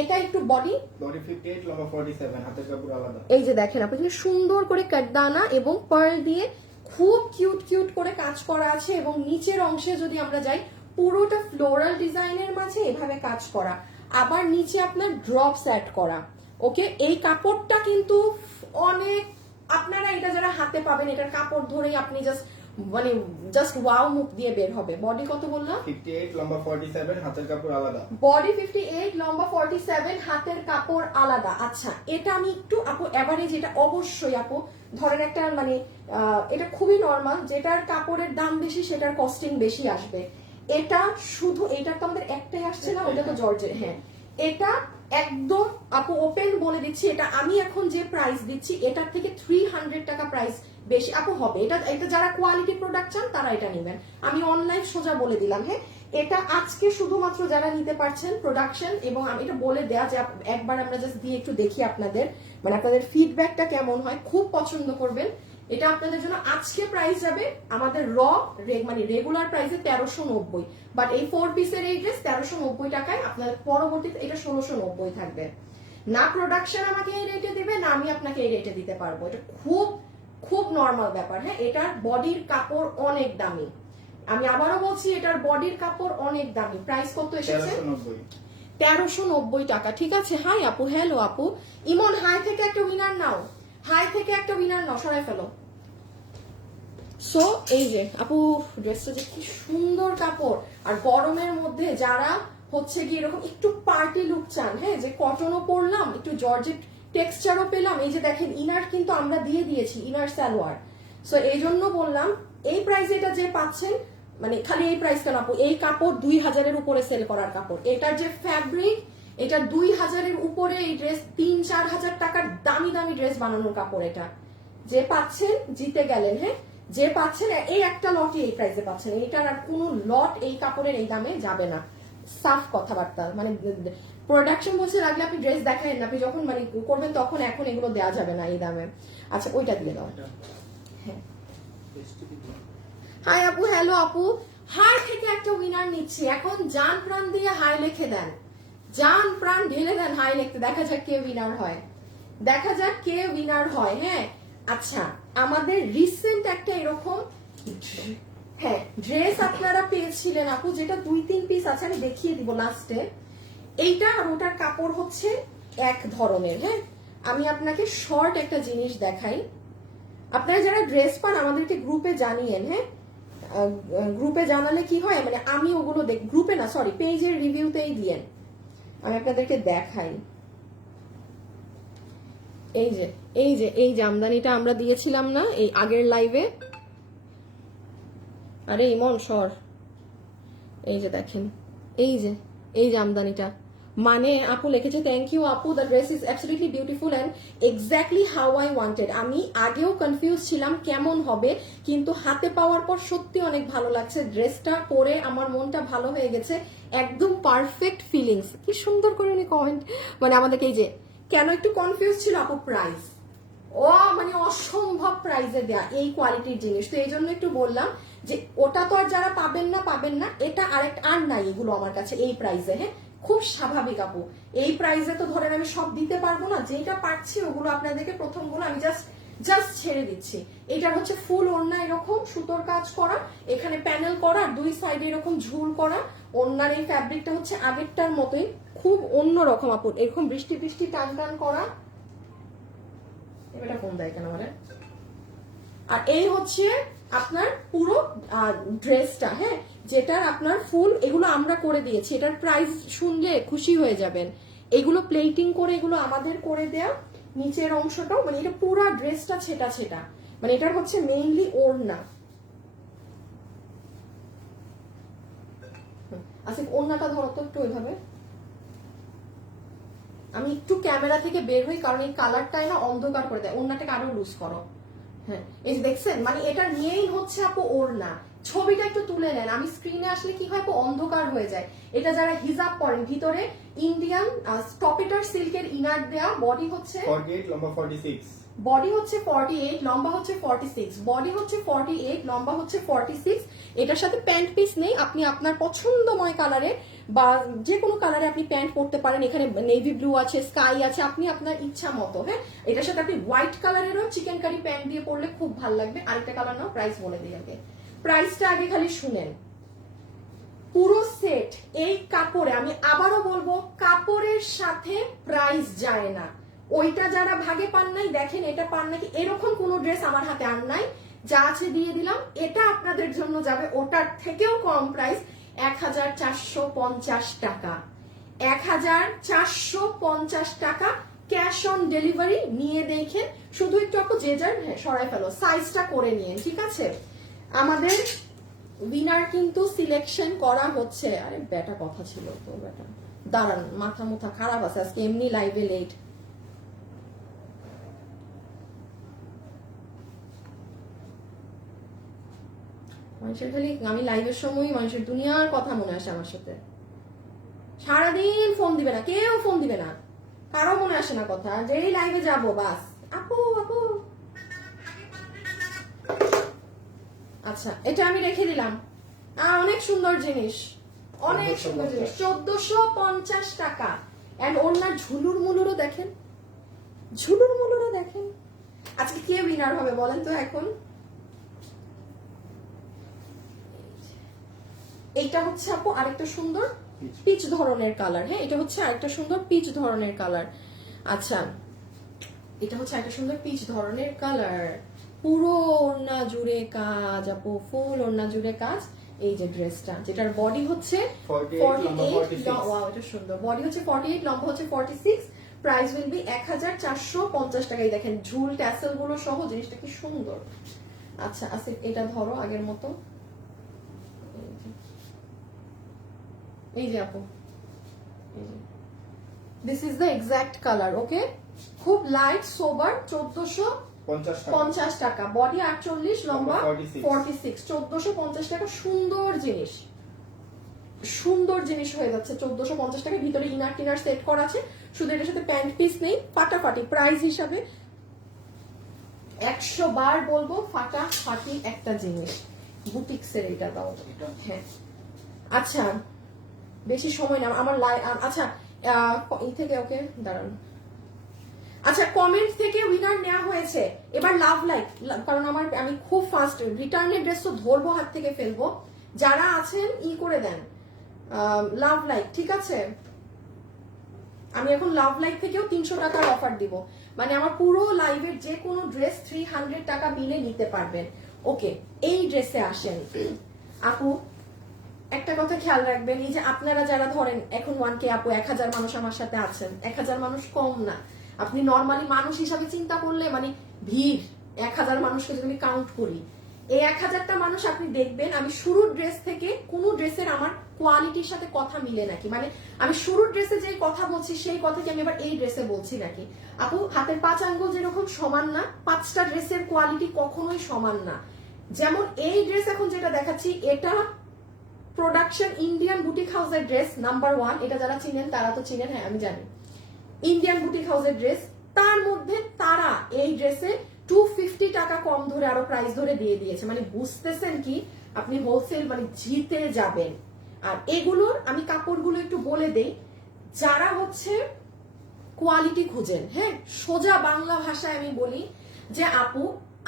এটা একটু বডি 58 লম্বা 47, হাতের কাপড় আলাদা। এই যে দেখেন আপনি সুন্দর করে কাটদানা এবং পার্ল দিয়ে খুব কিউট কিউট করে কাজ করা আছে, এবং নিচের অংশে যদি আমরা যাই পুরোটা ফ্লোরাল ডিজাইনের মাঝে এভাবে কাজ করা, আবার নিচে আপনার ড্রপস অ্যাড করা। ওকে এই কাপড়টা কিন্তু অনেক, আপনারা এটা যারা হাতে পাবেন এটার কাপড় ধরেই আপনি জাস্ট ওয়াও মুখ দিয়ে বের হবে। বডি কত বললাম? 58 লম্বা 47, হাতের কাপড় আলাদা। বডি 58 লম্বা 47, হাতের কাপড় আলাদা। আচ্ছা এটা আমি একটু আপু এভারেজ, এটা অবশ্যই আপু ধরেন একটা এটা খুবই নরমাল, যেটার কাপড়ের দাম বেশি সেটার কস্টিং বেশি আসবে। এটা শুধু এটা তো আমাদের একটাই আসছে না, ওটা তো জর্জের, হ্যাঁ এটা একদম আপু ওপেন বলে দিচ্ছি, এটা আমি এখন যে প্রাইস দিচ্ছি এটার থেকে 300 টাকা প্রাইস বেশি আপু হবে। এটা যারা কোয়ালিটি প্রোডাক্ট চান তারা এটা নেবেন, আমি অনলাইন সোজা বলে দিলাম। হ্যাঁ এটা আজকে শুধুমাত্র যারা নিতে পারছেন প্রোডাকশন, এবং আমি এটা বলে দেয়া যে একবার আমরা জাস্ট দিয়ে একটু দেখি আপনাদের, মানে আপনাদের ফিডব্যাকটা কেমন হয়, খুব পছন্দ করবেন। এটা আপনাদের জন্য আজকে প্রাইস যাবে আমাদের মানে রেগুলার প্রাইসে 1390, বাট এই 4 পিসের এই ড্রেস 1390 টাকায় আপনাদের পরবর্তীতে এটা 1690 থাকবে। না প্রোডাকশন আমাকে এই রেটে দিবে, না আমি আপনাকে এই রেটে দিতে পারবো, এটা খুব খুব নর্মাল ব্যাপার। হ্যাঁ এটার বডির কাপড় অনেক দামি, আমি আবারও বলছি এটার বডির কাপড় অনেক দামি। প্রাইস কত এসেছে? 1390 টাকা, ঠিক আছে। হাই আপু, হ্যালো আপু, ইমন হাই থেকে একটা উইনার নাও, হাই থেকে একটা উইনার নাও, সরাই ফেলো। সো এই যে আপু ড্রেসটা যে কি সুন্দর কাপড়, আর গরমের মধ্যে যারা হচ্ছে কি এরকম একটু পার্টি লুক চান, হ্যাঁ যে কটনও পরলাম একটু জর্জেট টেক্সচারও পেলাম, এই যে দেখেন ইনার কিন্তু আমরা দিয়ে দিয়েছি, ইনার সালোয়ার। সো এই জন্য বললাম এই প্রাইসে এটা যে পাচ্ছেন, মানে খালি এই প্রাইস কেন আপু, এই কাপড় 2000-এর উপরে সেল করার কাপড়, এটার যে ফ্যাব্রিক এটা 2000-এর উপরে, এই ড্রেস 3-4 হাজার টাকার দামি দামি ড্রেস বানানোর কাপড়, এটা যে পাচ্ছেন জিতে গেলেন। হ্যাঁ যে পাচ্ছেন এই একটা লটই এই প্রাইসে পাচ্ছেন, এটার আর কোনো লট এই কাপড়ের এই দামে যাবে না। সাফ কথাবার্তা, মানে প্রোডাকশন বসে রাখলে আপনি ড্রেস দেখালেন না, আপনি যখন মানে করবেন তখন এখন এগুলো দেওয়া যাবে না এই দামে। আচ্ছা ওইটা দিয়ে দাও। হ্যাঁ হাই আপু, হ্যালো আপু, হাই থেকে একটা উইনার নিচ্ছি এখন, জান প্রাণ দিয়ে হাই লিখে দেন, জান প্রাণ ঢেলে দেন হাই লিখতে, দেখা যাক কে উইনার হয়, দেখা যাক কে উইনার হয়। হ্যাঁ আচ্ছা, আমাদের রিসেন্ট একটা এরকম হ্যাঁ ড্রেস আপনারা পেয়েছিলেন আপু, যেটা 2-3 পিস আছে, আমি দেখিয়ে দিব লাস্টে। এইটা আর ওটার কাপড় হচ্ছে এক ধরনের। হ্যাঁ, আমি আপনাকে শর্ট একটা জিনিস দেখাই। আপনারা যারা ড্রেস পান আমাদেরকে গ্রুপে জানিয়েন। হ্যাঁ, গ্রুপে জানালে কি হয়, মানে আমি ওগুলো গ্রুপে না, সরি, পেজের রিভিউতেই দিয়েন। আমি আপনাদেরকে দেখাই। এই যে এই জামদানিটা আমরা দিয়েছিলাম না এই আগের লাইভে। আরে ইমন সর, এই যে দেখেন, এই জামদানিটা, মানে আপু লিখেছে থ্যাংক ইউ আপু, the dress is absolutely beautiful and exactly how I wanted. আমি আগেও কনফিউজ ছিলাম কেমন হবে, কিন্তু হাতে পাওয়ার পর সত্যি অনেক ভালো লাগছে। ড্রেসটা পরে আমার মনটা ভালো হয়ে গেছে, একদম পারফেক্ট ফিলিংস। কি সুন্দর করে উনি কমেন্ট, মানে আমাদেরকে এই যে কেন একটু কনফিউজ ছিল আপু, প্রাইস মানে অসম্ভব প্রাইসে দেয়া এই কোয়ালিটির জিনিস, তো এই জন্য একটু বললাম যে ওটা তো আর যারা পাবেন না, এটা আর নাই এগুলো আমার কাছে এই প্রাইসে। হ্যাঁ, খুব স্বাভাবিক আপু, এই প্রাইসে তো ধরেন আমি সব দিতে পারবো না, যেটা পাচ্ছি ওগুলো আপনাদেরকে প্রথমগুলো আমি জাস্ট ছেড়ে দিচ্ছি। এটার হচ্ছে ফুল ওড়না এরকম সুতোর কাজ করা, এখানে প্যানেল করা, আর দুই সাইডে এরকম ঝুল করা। ওড়নার এই ফ্যাব্রিকটা হচ্ছে আগেরটার মতোই, খুব অন্যরকম আপু, এরকম বৃষ্টি বৃষ্টি টান টান করা। এটা কোন দেয় কেন মানে, আর এই হচ্ছে আপনার পুরো ড্রেসটা। হ্যাঁ, যেটার আপনার ফুল এগুলো আমরা করে দিয়েছি, এটার প্রাইস শুনলে খুশি হয়ে যাবেন। এগুলো প্লেটিং করে এগুলো আমাদের করে দেয়া, নিচের অংশটাও, মানে এটা পুরো ড্রেসটা ছেটা, মানে এটার হচ্ছে মেইনলি ওড়না। আচ্ছা, ওড়নাটা ধরো তো একটু ওইভাবে, আমি একটু ক্যামেরা থেকে বের হই কারণ এই কালারটাই না অন্ধকার করে দেয়। ওড়নাটাকে আরো লুজ করো। হ্যাঁ, এই যে দেখছেন, মানে এটা নিয়েই হচ্ছে আপু ওড়না। ছবিটা একটু তুলে নেন, আমি স্ক্রিনে আসলে কি হয় আপু অন্ধকার হয়ে যায়। এটা যারা হিজাব পরেন, ভিতরে ইন্ডিয়ান স্টপেটার সিল্কের ইনার দেয়া, বডি হচ্ছে 48 লম্বা 46, বডি হচ্ছে 48, লম্বা হচ্ছে 46, বডি হচ্ছে 48, লম্বা হচ্ছে 46। এটার সাথে প্যান্ট পিস নেই, আপনি আপনার পছন্দময় কালারে বা যে কোনো কালারে আপনি প্যান্ট পরতে পারেন। এখানে নেভি ব্লু আছে, স্কাই আছে, আপনি আপনার ইচ্ছা মতো। হ্যাঁ, এটার সাথে আপনি হোয়াইট কালারেরও চিকেন কারি প্যান্ট দিয়ে পরলে খুব ভালো লাগবে। আরেকটা কালার নাও, প্রাইস বলে দিই আগে, প্রাইসটা আগে খালি শুনেন। পুরো সেট এই কাপড়ে, আমি আবারও বলবো, কাপড়ের সাথে প্রাইস যায় না। ওইটা যারা ভাগে পান নাই, দেখেন এটা পান নাকি, এরকম কোনো ড্রেস আমার হাতে আর নাই, যা আছে দিয়ে দিলাম। এটা আপনাদের জন্য যাবে ওটার থেকেও কম প্রাইস, 1450 টাকা, 1450 টাকা ক্যাশ অন ডেলিভারি। নিয়ে দেখেন, শুধু একটু আপু যে যার সরাই ফেলো, সাইজটা করে নিয়ে, ঠিক আছে। আমাদের উইনার কিন্তু সিলেকশন করা হচ্ছে। আরে বেটা কথা ছিল তো, বেটা দাঁড়ান, মাথা মুথা খারাপ আছে আজকে, এমনি লাইভে লেট। মানুষের খালি, আমি লাইভের সময় মানুষের দুনিয়ার কথা মনে আসে আমার সাথে। সারাদিন ফোন দিবে না, কেউ ফোন দিবে না, কারো মনে আসে না কথা, যেই লাইভে যাবো বাস আপু আপু। আচ্ছা, এটা আমি রেখে দিলাম। অনেক সুন্দর জিনিস, অনেক সুন্দর জিনিস, 1450 টাকা। এন্ড ওনার ঝুলুর মুলুরও দেখেন, ঝুলুর মুলুরও দেখেন। আজকে কে উইনার হবে বলেন তো এখন? এইটা হচ্ছে আপু আরেকটা সুন্দর পিচ ধরনের কালার। হ্যাঁ, এটা হচ্ছে আরেকটা সুন্দর পিচ ধরনের কালার। আচ্ছা, এটা হচ্ছে একটা সুন্দর পিচ ধরনের কালার, পুরো ওড়না জুড়ে কাজ আপু, ফুল ওড়না জুড়ে কাজ। এই যে ড্রেসটা, যেটার বডি হচ্ছে 48, ওয়াও এটা সুন্দর, বডি হচ্ছে 48, লম্বা হচ্ছে 46, প্রাইস উইল বি 1450 টাকা। এই দেখেন ঝুল ট্যাসেল গুলো সহ, জিনিসটা কি সুন্দর। আচ্ছা আসিফ, এটা ধরো আগের মতো, এই যে আপু, this is the exact colour. Okay, খুব লাইট সোবার, 1450 টাকা, বডি 48, লম্বা 46, 1450 টাকা। সুন্দর জিনিস, সুন্দর জিনিস হয়ে যাচ্ছে 1450 টাকা। ভিতরে ইনার টিনার সেট করা আছে, শুধু এটার সাথে প্যান্ট পিস নেই। ফাটাফাটি প্রাইস হিসাবে 100 বার বলবো, ফাটাফাটি একটা জিনিস। বুটিক্সের এটা দাও। হ্যাঁ, আচ্ছা বেশি সময় না আমার আচ্ছা এই থেকে, ওকে দাঁড়ান। আচ্ছা, কমেন্ট থেকে উইনার নেওয়া হয়েছে। এবার লাভ লাইক, কারণ আমি খুব ফাস্ট রিটার্নের ড্রেস তো ধরবো, হাত থেকে ফেলবো। যারা আছেন করে দেন লাভ লাইক, ঠিক আছে? আমি এখন লাভ লাইক থেকেও 300 টাকার অফার দিব, মানে আমার পুরো লাইভের যে কোনো ড্রেস 300 টাকা বিলে নিতে পারবেন। ওকে, এই ড্রেসে আসেন আপু। একটা কথা খেয়াল রাখবেন, এই যে আপনারা যারা ধরেন এখন 1K আপু 1000 মানুষ আমার সাথে আছেন, 1000 মানুষ কম না। আপনি নর্মালি মানুষ হিসাবে চিন্তা করলে মানে ভিড় 1000 মানুষকে যদি আমি কাউন্ট করি, এই 1000টা মানুষ আপনি দেখবেন আমি শুরুর ড্রেস থেকে কোন ড্রেসের আমার কোয়ালিটির সাথে কথা মিলে নাকি, মানে আমি শুরুর ড্রেসে যে কথা বলছি সেই কথা কি আমি এবার এই ড্রেসে বলছি নাকি। আপু হাতের 5 আঙ্গুল যেরকম সমান না, 5টা ড্রেসের কোয়ালিটি কখনোই সমান না। যেমন এই ড্রেস এখন যেটা দেখাচ্ছি, এটা প্রোডাকশন ইন্ডিয়ান বুটিক হাউসের ড্রেস নাম্বার 1, এটা যারা চিনেন তারা তো চিনেন, হ্যাঁ আমি জানি ইন্ডিয়ান বুটিক হাউসের ড্রেস। তার মধ্যে তারা এই ড্রেসে 250 টাকা কম ধরে আরো প্রাইস ধরে দিয়ে দিয়েছে, মানে বুঝতেছেন কি আপনি হোলসেল মানে জিতে যাবেন। আর এগুলোর আমি কাপড়গুলো একটু বলে দেই, যারা হচ্ছে কোয়ালিটি খুঁজেন, হ্যাঁ সোজা বাংলা ভাষায় আমি বলি যে আপু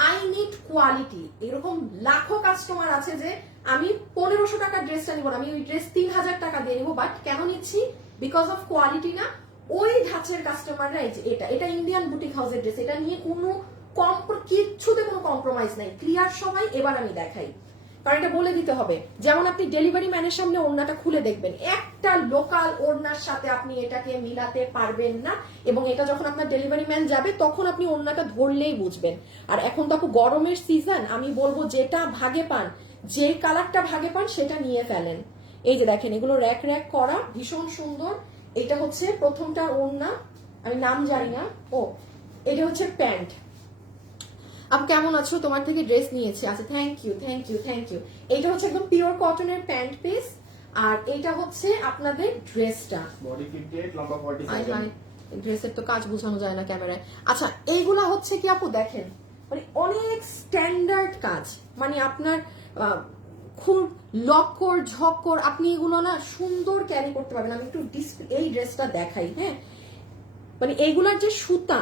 আই নিড কোয়ালিটি, এরকম লাখো কাস্টমার আছে যে আমি 1500 টাকার ড্রেসটা নিব না, আমি ওই ড্রেস 3000 টাকা দিয়ে নিবো, বাট কেন নিচ্ছি? বিকজ অফ কোয়ালিটি না। ওই ধাঁচের কাস্টমাররা এটা ইন্ডিয়ান বুটিক হাউসের ড্রেস, এটা নিয়ে কোনো কিচ্ছুতে কোনো কম্প্রোমাইজ নাই, ক্লিয়ার সবাই। এবার আমি দেখাই, কারণ এটা বলে দিতে হবে। যেমন আপনি ডেলিভারি ম্যানের সামনে ওড়নাটা খুলে দেখবেন, একটা লোকাল ওড়নার সাথে আপনি এটাকে মিলাতে পারবেন না, এবং এটা যখন আপনার ডেলিভারি ম্যান যাবে তখন আপনি ওড়নাটা ধরলেই বুঝবেন। আর এখন তো গরমের সিজন, আমি বলবো যেটা ভাগে পান, যে কালারটা ভাগে পান সেটা নিয়ে ফেলেন। এই যে দেখেন এগুলো র্যাক র্যাক করা, ভীষণ সুন্দর। এটা হচ্ছে প্রথমটার ওড়না, আমি নাম জানি না। ও এটা হচ্ছে প্যান্ট। আপু কেমন আছো? তোমার থেকে ড্রেস নিয়েছি। আচ্ছা thank you thank you thank you. এটা হচ্ছে একদম পিওর কটনের প্যান্ট পিস, আর এটা হচ্ছে আপনাদের ড্রেসটা। বডি 58, লম্বা 47। ড্রেসের তো কাজ বোঝানো যায় না ক্যামেরায়। আচ্ছা এইগুলা হচ্ছে কি আপু দেখেন, মানে অনেক স্ট্যান্ডার্ড কাজ, মানে আপনার খুব লক্কর ঝক্কর, আপনি এগুলো না সুন্দর ক্যারি করতে পারবেন। আমি একটু এই ড্রেসটা দেখাই, হ্যাঁ মানে এইগুলার যে সুতা,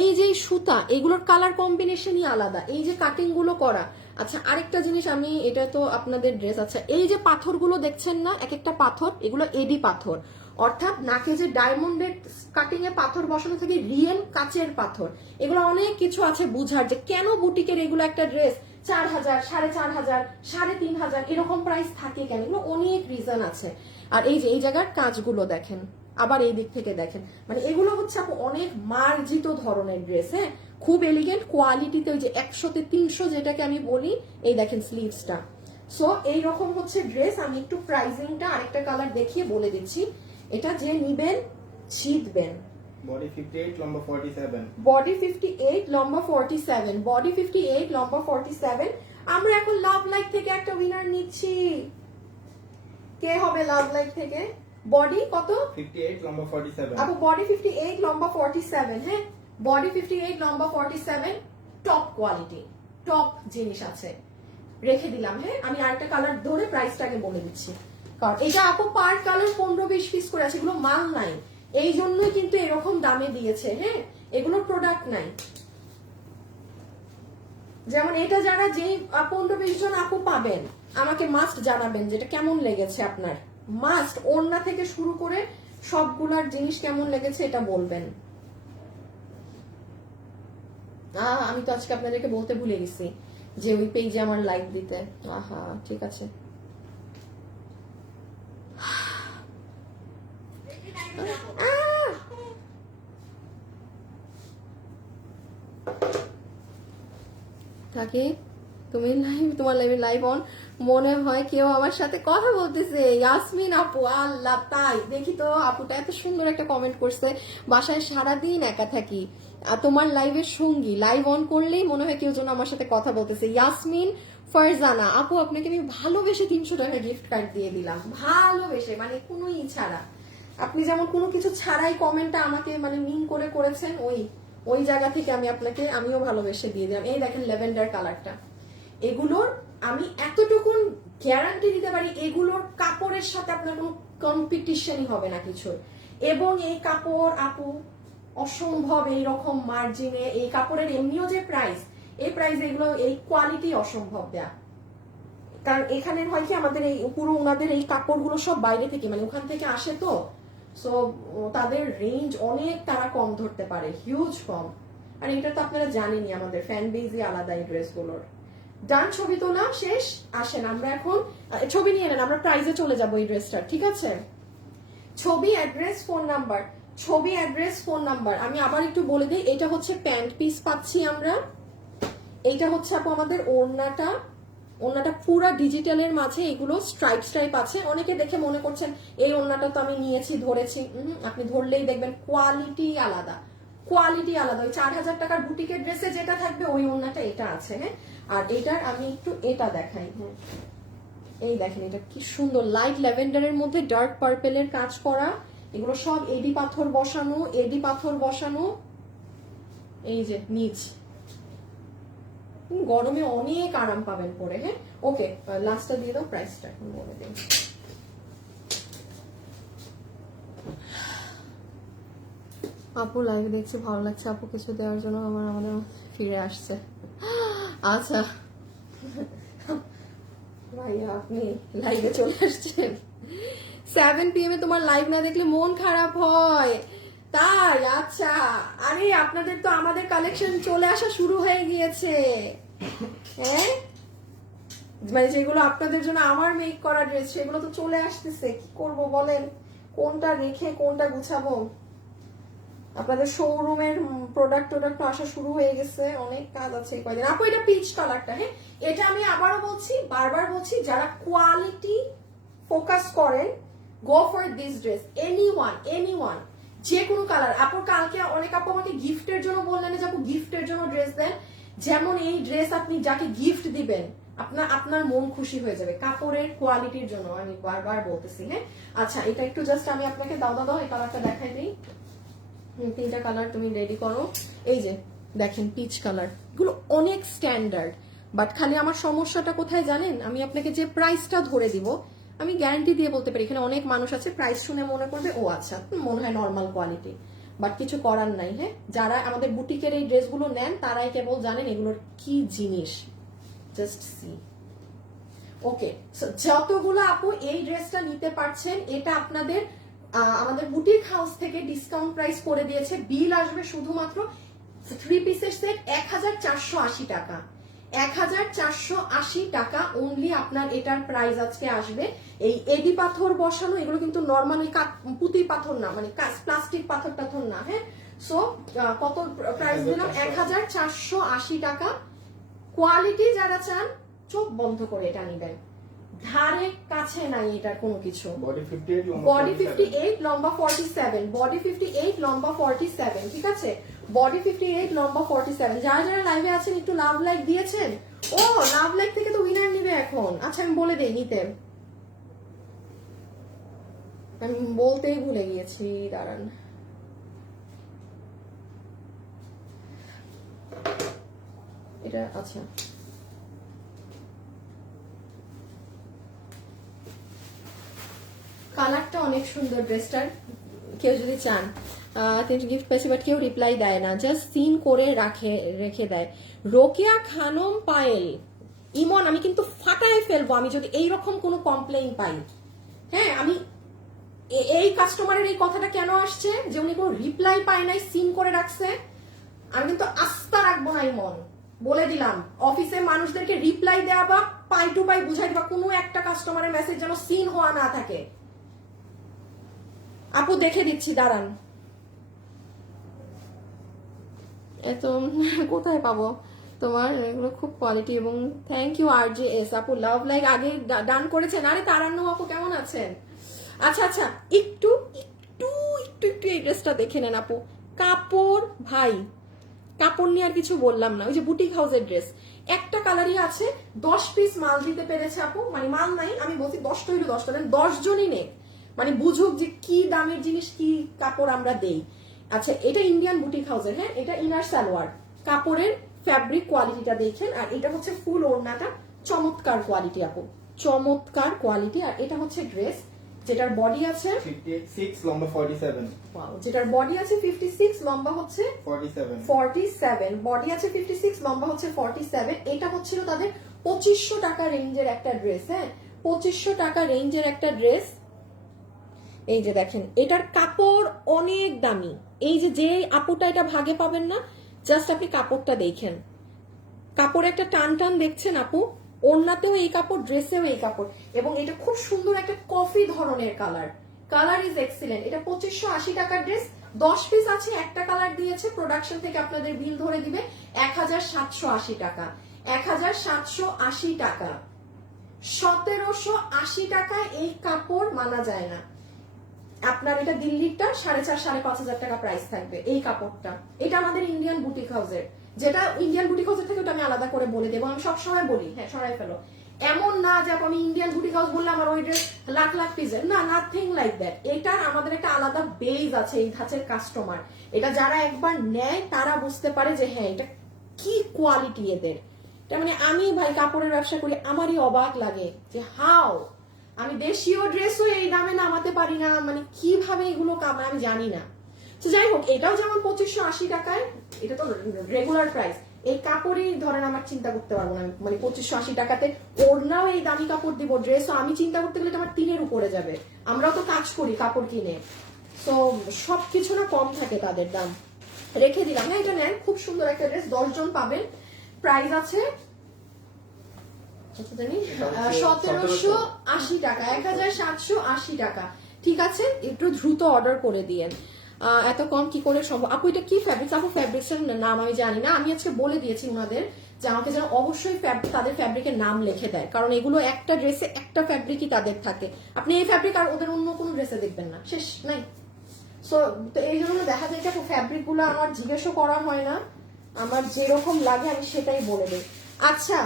এই যে সুতা, এগুলোর কালার কম্বিনেশনই আলাদা, এই যে কাটিং গুলো করা। আচ্ছা আরেকটা জিনিস, আমি এটা তো আপনাদের ড্রেস, আচ্ছা এই যে পাথরগুলো দেখছেন না, এক একটা পাথর, এগুলো এডি পাথর, অর্থাৎ নাকে যে ডায়মন্ডের কাটিং এ পাথর বসানো থাকে, রিয়েল কাচের পাথর। এগুলো অনেক কিছু আছে বুঝার, যে কেন বুটিকের এগুলো একটা ড্রেস 4000, 4500, 3500 এরকম প্রাইস থাকে কেন, এগুলো অনেক রিজন আছে। আর এই যে এই জায়গার কাজগুলো দেখেন, আবার এই দিক থেকে দেখেন, মানে এগুলো হচ্ছে আপু অনেক মার্জিত ধরনের ড্রেস, হ্যাঁ খুব এলিগেন্ট কোয়ালিটিতে, ওই যে 100 তে 300 যেটাকে আমি বলি। এই দেখেন স্লিভসটা। সো এইরকম হচ্ছে ড্রেস। আমি একটু প্রাইসিংটা আরেকটা কালার দেখিয়ে বলে দিচ্ছি, এটা যে নিবেন জিতবেন। বডি 58, লম্বা 47। বডি 58, লম্বা 47, বডি 58, লম্বা 47। আমরা এখন লাভ লাইক থেকে একটা উইনার নিচ্ছি। কে হবে লাভ লাইক থেকে? বডি কত? 58, লম্বা 47। আপু বডি 58, লম্বা 47, হ্যাঁ বডি 58, লম্বা 47, টপ কোয়ালিটি, টপ জিনিস আছে, রেখে দিলাম। হ্যাঁ আমি আরেকটা কালার ধরে প্রাইসটাকে বলে দিচ্ছি, কারণ এটা আপু পার কালার 15-20 পিস করে আছে, এগুলো মাল নাই, এই জন্যই কিন্তু এরকম দামে দিয়েছে। হ্যাঁ এগুলোর প্রোডাক্ট নাই। যেমন এটা যারা যেই 15-20 জন আপু পাবেন, আমাকে মাস্ট জানাবেন যেটা কেমন লেগেছে আপনার, মাস্ট ওড়না থেকে শুরু করে সবগুলার জিনিস কেমন লেগেছে এটা বলবেন। আমি তো আজকে আপনাদেরকে বলতে ভুলে গেছি যে ওই পেজে আমার লাইক দিতে। আহা ঠিক আছে। থাকে তুমি লাইভ, তোমার লাইভে লাইভ অন, মনে হয় কেউ আমার সাথে কথা বলতেছে। ইয়াসমিন আপু, আল্লাহ তাই দেখি তো, আপুটা এত সুন্দর একটা কমেন্ট করছে, বাসায় সারাদিন একা থাকি আর তোমার লাইভের সঙ্গী, লাইভ অন করলেই মনে হয় কেউ যেন আমার সাথে কথা বলতেছে। ইয়াসমিন ফারজানা আপু, আপনাকে আমি ভালোবেসে 300 টাকা গিফট কার্ড দিয়ে দিলাম, ভালোবেসে, মানে কোনো ছাড়া। আপনি যেমন কোনো কিছু ছাড়াই কমেন্টটা আমাকে মানে মিন করে করেছেন, ওই জায়গা থেকে আমি আপনাকে আমিও ভালোবেসে দিয়ে দিলাম। এই দেখেন ল্যাভেন্ডার কালারটা, এগুলোর আমি এতটুকুন গ্যারান্টি দিতে পারি, এগুলোর কাপড়ের সাথে আপনার কোনো কম্পিটিশনই হবে না কিছু। এবং এই কাপড় আপু অসম্ভব এইরকম মার্জিনে এই কাপড়ের এমনিও যে প্রাইস, এই প্রাইস এগুলো এই কোয়ালিটি অসম্ভব দেয়া। কারণ এখানে হয় কি আমাদের এই পুরো ওনাদের এই কাপড়গুলো সব বাইরে থেকে মানে ওখান থেকে আসে তো, সো তাদের রেঞ্জ অনেক তারা কম ধরতে পারে, হিউজ কম। আর এটা তো আপনারা জানেনই আমাদের ফ্যান বেজই আলাদা এই ড্রেসগুলোর। ডান, ছবি তোলা শেষ, আসেন আমরা এখন ছবি নিয়ে নেন, আমরা প্রাইজে চলে যাবো এই ড্রেসটার, ঠিক আছে? ছবি, অ্যাড্রেস, ফোন নাম্বার, ছবি, অ্যাড্রেস, ফোন নাম্বার। আমি আবার একটু বলে দিই, এটা হচ্ছে প্যান্ট পিস পাচ্ছি আমরা, এইটা হচ্ছে আপু আমাদের ওড়নাটা। ওড়নাটা পুরা ডিজিটালের মাঝে এগুলো স্ট্রাইপ স্ট্রাইপ আছে। অনেকে দেখে মনে করছেন এই ওড়নাটা তো আমি নিয়েছি ধরেছি, আপনি ধরলেই দেখবেন কোয়ালিটি আলাদা, কোয়ালিটি আলাদা। ওই 4000 টাকার বুটিকের ড্রেসে যেটা থাকবে ওই ওড়নাটা এটা আছে। হ্যাঁ, আর এটার আমি একটু এটা দেখাই। হ্যাঁ, এই দেখেন এটা কি সুন্দর, লাইট ল্যাভেন্ডারের মধ্যে ডার্ক পার্পেলের কাজ করা, এগুলো সব এডি পাথর বসানো, এডি পাথর বসানো। এই যে নিচ, গরমে অনেক আরাম পাবেন পরে। হ্যাঁ, ওকে, লাস্টটা দিয়ে দাও, প্রাইসটা এখন বলে দিন। আপু লাইভ দেখছি, ভালো লাগছে আপু, কিছু দেওয়ার জন্য আমাদের ফিরে আসছে। আচ্ছা ভাইয়া আপনি লাইভে চলে আসছেন, 7 PM এ তোমার লাইভ না দেখলে মন খারাপ হয় তাই? আচ্ছা, আরে আপনাদের তো আমাদের কালেকশন চলে আসা শুরু হয়ে গিয়েছে। হ্যাঁ, মানে যেগুলো আপনাদের জন্য আমার মেক করা ড্রেস সেগুলো তো চলে আসতেছে, কি করব বলেন, কোনটা রেখে কোনটা গুছাবো? আপনাদের শোরুমের প্রোডাক্ট আসা শুরু হয়ে গেছে, অনেক কাজ আছে কয়দিন। আপু এটা পিচ কালারটা, হ্যাঁ এটা আমি আবারও বলছি, বারবার বলছি, যারা কোয়ালিটি ফোকাস করেন go for this dress, anyone যে কোনো কালার। আপুর কালকে অনেক আপু আমাকে গিফটের জন্য বললেন যে আপু গিফটের জন্য ড্রেস দেন, যেমন এই ড্রেস আপনি যাকে গিফট দিবেন আপনার মন খুশি হয়ে যাবে কাপড়ের কোয়ালিটির জন্য, আমি বারবার বলতেছি। হ্যাঁ, আচ্ছা এটা একটু জাস্ট আমি আপনাকে দাও এই কালারটা দেখাই দিই। 3টা কালার তুমি রেডি করো। এই যে দেখেন পিচ কালার, এগুলো অনেক স্ট্যান্ডার্ড, বাট খালি আমার সমস্যাটা কোথায় জানেন? আমি আপনাকে যে প্রাইসটা ধরে দিব, আমি গ্যারান্টি দিয়ে বলতে পারি এখানে অনেক মানুষ আছে প্রাইস শুনে মনে করবে ও আচ্ছা মনে হয় নর্মাল কোয়ালিটি, বাট কিছু করার নাই। হ্যাঁ, যারা আমাদের বুটিকের এই ড্রেসগুলো নেন তারাই কেবল জানেন এগুলোর কি জিনিস, জাস্ট সি। ওকে, যতগুলো আপু এই ড্রেসটা নিতে পারছেন, এটা আপনাদের আমাদের বুটিক হাউস থেকে ডিসকাউন্ট প্রাইস করে দিয়েছে। বিল আসবে শুধুমাত্র 3 পিসের সেট 1480 টাকা, 1480 টাকা অনলি আপনার এটার প্রাইস আজকে আসবে। এই এডি পাথর বসানো, এগুলো কিন্তু নর্মাল পুঁতি পাথর না, মানে প্লাস্টিক পাথর টাথর না। হ্যাঁ, সো কত প্রাইস দিলাম? 1480 টাকা। কোয়ালিটি যারা চান চোখ বন্ধ করে এটা নিবেন, ধারে কাছে নাই এটার কোনো কিছু। বডি 58 লম্বা 47, বডি 58 লম্বা 47, ঠিক আছে? বডি 58 লম্বা 47। যারা লাইভে আছেন একটু লাভ লাইক দিয়েছেন, ও লাভ লাইক থেকে তো উইনার নিবে এখন। আচ্ছা আমি বলে দেই নিতে, আমি বলতেই ভুলে গিয়েছি, দাঁড়ান। এটা আচ্ছা কালারটা অনেক সুন্দর ড্রেসটার, কেউ যদি চান কিন্তু গিফট পাইছি বাট কেউ রিপ্লাই দেয় না, জাস্ট সিন করে রেখে দেয়। রোকেয়া খানম পায়েল ইমন, আমি কিন্তু ফাটায় ফেলবো আমি যদি এইরকম কোনো কমপ্লেইন পাই। হ্যাঁ, আমি এই কাস্টমারের এই কথাটা কেন আসছে যে উনি কোনো রিপ্লাই পায় নাই, সিন করে রাখছে, আমি কিন্তু আস্থা রাখবো না ইমন, বলে দিলাম। অফিসে মানুষদেরকে রিপ্লাই দেওয়া বা পাই টু পাই বুঝাই দিবা, কোনো একটা কাস্টমারের মেসেজ যেন সিন হওয়া না থাকে। আপু দেখে দিচ্ছি, দাঁড়ান। এত কোথায় পাবো তোমার এগুলো, খুব কোয়ালিটি। এবং থ্যাংক ইউ RJS আপু, লাভ লাইক আগে ডান করেছেন। আরে তারান্নু আপু কেমন আছেন? আচ্ছা আচ্ছা, একটু একটু একটু একটু এই ড্রেসটা দেখে নেন আপু। কাপড় ভাই, কাপড় নিয়ে আর কিছু বললাম না। ওই যে বুটিক হাউসের ড্রেস, একটা কালারই আছে, 10 পিস মাল দিতে পেরেছে আপু, মানে মাল নাই আমি বলছি 10টা হইলো 10টা দেন, 10 জনই নেই, মানে বুঝুক যে কি দামের জিনিস, কি কাপড় আমরা দেই। আচ্ছা এটা ইন্ডিয়ান বুটিক হাউসের। হ্যাঁ, এটা ইনার সালোয়ার, কাপড়ের ফ্যাব্রিক কোয়ালিটিটা দেখেন। আর এটা হচ্ছে ফুল ওড়নাটা, চমৎকার কোয়ালিটি আপু, চমৎকার কোয়ালিটি। আর এটা হচ্ছে ড্রেস, যেটার বডি আছে 56 লম্বা 47 Wow, যেটার বডি আছে 56, লম্বা হচ্ছে 47 47, বডি আছে 56, লম্বা হচ্ছে 47। এটা হচ্ছিল তাদের 2500 টাকা রেঞ্জের একটা ড্রেস। হ্যাঁ, 2500 টাকা রেঞ্জের একটা ড্রেস। এই যে দেখেন, এটার কাপড় অনেক দামি। এই যে আপুটা এটা ভাগে পাবেন না, জাস্ট আপনি কাপড়টা দেখেন, কাপড় একটা টান টান দেখছেন আপু, ওড়নাতেও এই কাপড়, ড্রেসেও এই কাপড়, এবং এটা খুব সুন্দর একটা কফি ধরনের কালার। Colour is excellent. এটা 2580 টাকার ড্রেস, 10 পিস আছে, একটা কালার দিয়েছে, প্রোডাকশন থেকে আপনাদের বিল ধরে দিবে 1780 টাকা। 1780 টাকা, 1780 টাকায় এই কাপড় মানা যায় না। আপনার এটা দিল্লিরটা 4,500-5,500 টাকা প্রাইস থাকবে এই কাপড়টা। এটা আমাদের ইন্ডিয়ান বুটিক হাউসের, যেটা ইন্ডিয়ান বুটিক হাউসের থেকে ওটা আমি আলাদা করে বলে দেবো। আমি সবসময় বলি, হ্যাঁ সরাই ফেলো, এমন না যে আমি ইন্ডিয়ান বুটিক হাউস বললে আমার ওই ড্রেস লাখ লাখ পিসের, না, নাথিং লাইক দ্যাট। এটা আমাদের একটা আলাদা বেজ আছে এই ধাঁচের কাস্টমার। এটা যারা একবার নেয় তারা বুঝতে পারে যে হ্যাঁ এটা কি কোয়ালিটি এদের। এটা মানে আমি ভাই কাপড়ের ব্যবসা করি, আমারই অবাক লাগে যে হাও আমি দেশীয় ড্রেসও এই দামে নামাতে পারি না, মানে কিভাবে এগুলো কামায় আমি জানি না। তো যাই হোক, এটাও যেমন 2580 টাকায়, এটা তো রেগুলার প্রাইস। এই কাপড়ই ধরেন আমার চিন্তা করতে পারবো না, মানে 2580 টাকাতে ওড়নাও এই দামি কাপড় দিব, ড্রেসও আমি চিন্তা করতে গেলে আমার 3-এর উপরে যাবে। আমরাও তো কাজ করি কাপড় কিনে, তো সবকিছু না কম থাকে তাদের দাম। রেখে দিলাম। হ্যাঁ, এটা নেন, খুব সুন্দর একটা ড্রেস, 10 জন পাবেন। প্রাইস আছে 1780 টাকা, 1780 টাকা। ঠিক আছে, একটু দ্রুত অর্ডার করে দিয়েন। এত কম কি করে সম্ভব? আপু এটা কি ফ্যাব্রিক? আপু ফ্যাব্রিক্সের নাম আমি জানি না, আমি আজকে বলে দিয়েছি ওনাদের যে আমাকে যেন অবশ্যই তাদের ফ্যাব্রিকের নাম লিখে দেয়, কারণ এগুলো একটা ড্রেসে একটা ফ্যাব্রিকই তাদের থাকে। আপনি এই ফ্যাব্রিক আর ওদের অন্য কোনো ড্রেসে দেখবেন না, শেষ নাই। সো তো এই জন্য দেখা যায় যে ফ্যাব্রিক গুলো আমার জিজ্ঞেসও করা হয় না, আমার যেরকম লাগে আমি সেটাই বলে দিই। আচ্ছা,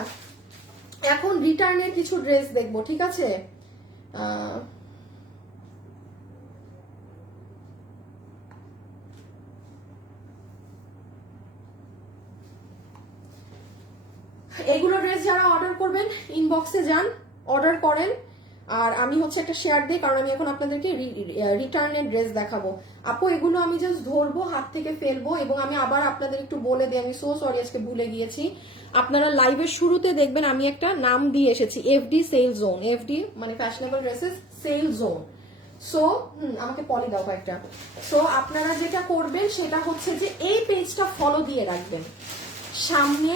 এখন রিটার্নের কিছু ড্রেস দেখবো, ঠিক আছে? এগুলো ড্রেস যারা অর্ডার করবেন ইনবক্সে যান, অর্ডার করেন, আর আমি হচ্ছে একটা শেয়ার দিই, কারণ আমি এখন আপনাদেরকে রিটার্নের ড্রেস দেখাবো। আপু এগুলো আমি জাস্ট ধরবো, হাত থেকে ফেলবো, এবং আমি আবার আপনাদের একটু বলে দিই, আমি সো সরি আজকে ভুলে গিয়েছি। আপনারা লাইভের শুরুতে দেখবেন আমি একটা নাম দিয়ে এসেছি, এফডি সেল জোন। এফডি মানে fashionable dresses sale zone. So আমাকে পলি দাও কয়েকটা। সো আপনারা যেটা করবেন সেটা হচ্ছে যে এই পেজটা ফলো দিয়ে রাখবেন। সামনে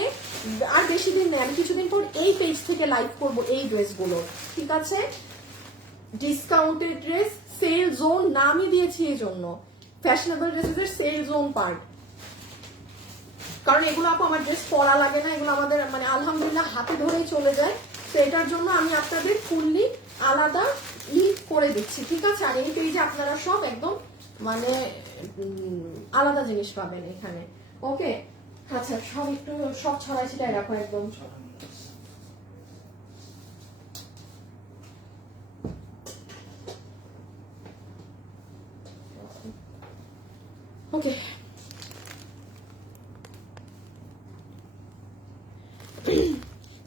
আর বেশি দিন নেই, আমি কিছুদিন পর এই পেজ থেকে লাইভ করব এই ড্রেসগুলো, ঠিক আছে? ডিসকাউন্টেড ড্রেস, সেল জোন নামই দিয়েছি এই জন্য, ফ্যাশনেবল ড্রেসের সেল জোন পার্ট। কারণ এগুলো আপু আমার ড্রেস পরা লাগে না, এগুলো আমাদের মানে আলহামদুলিল্লাহ হাতে ধরেই চলে যায়। তো এটার জন্য আমি আপনাদের ফুললি আলাদা করে দিচ্ছি, ঠিক আছে? আর এই পেজে আপনারা সব একদম মানে আলাদা জিনিস পাবেন এখানে, ওকে? আচ্ছা, সব একটু সব ছড়াই ছিটাই রাখো একদম। ওকে,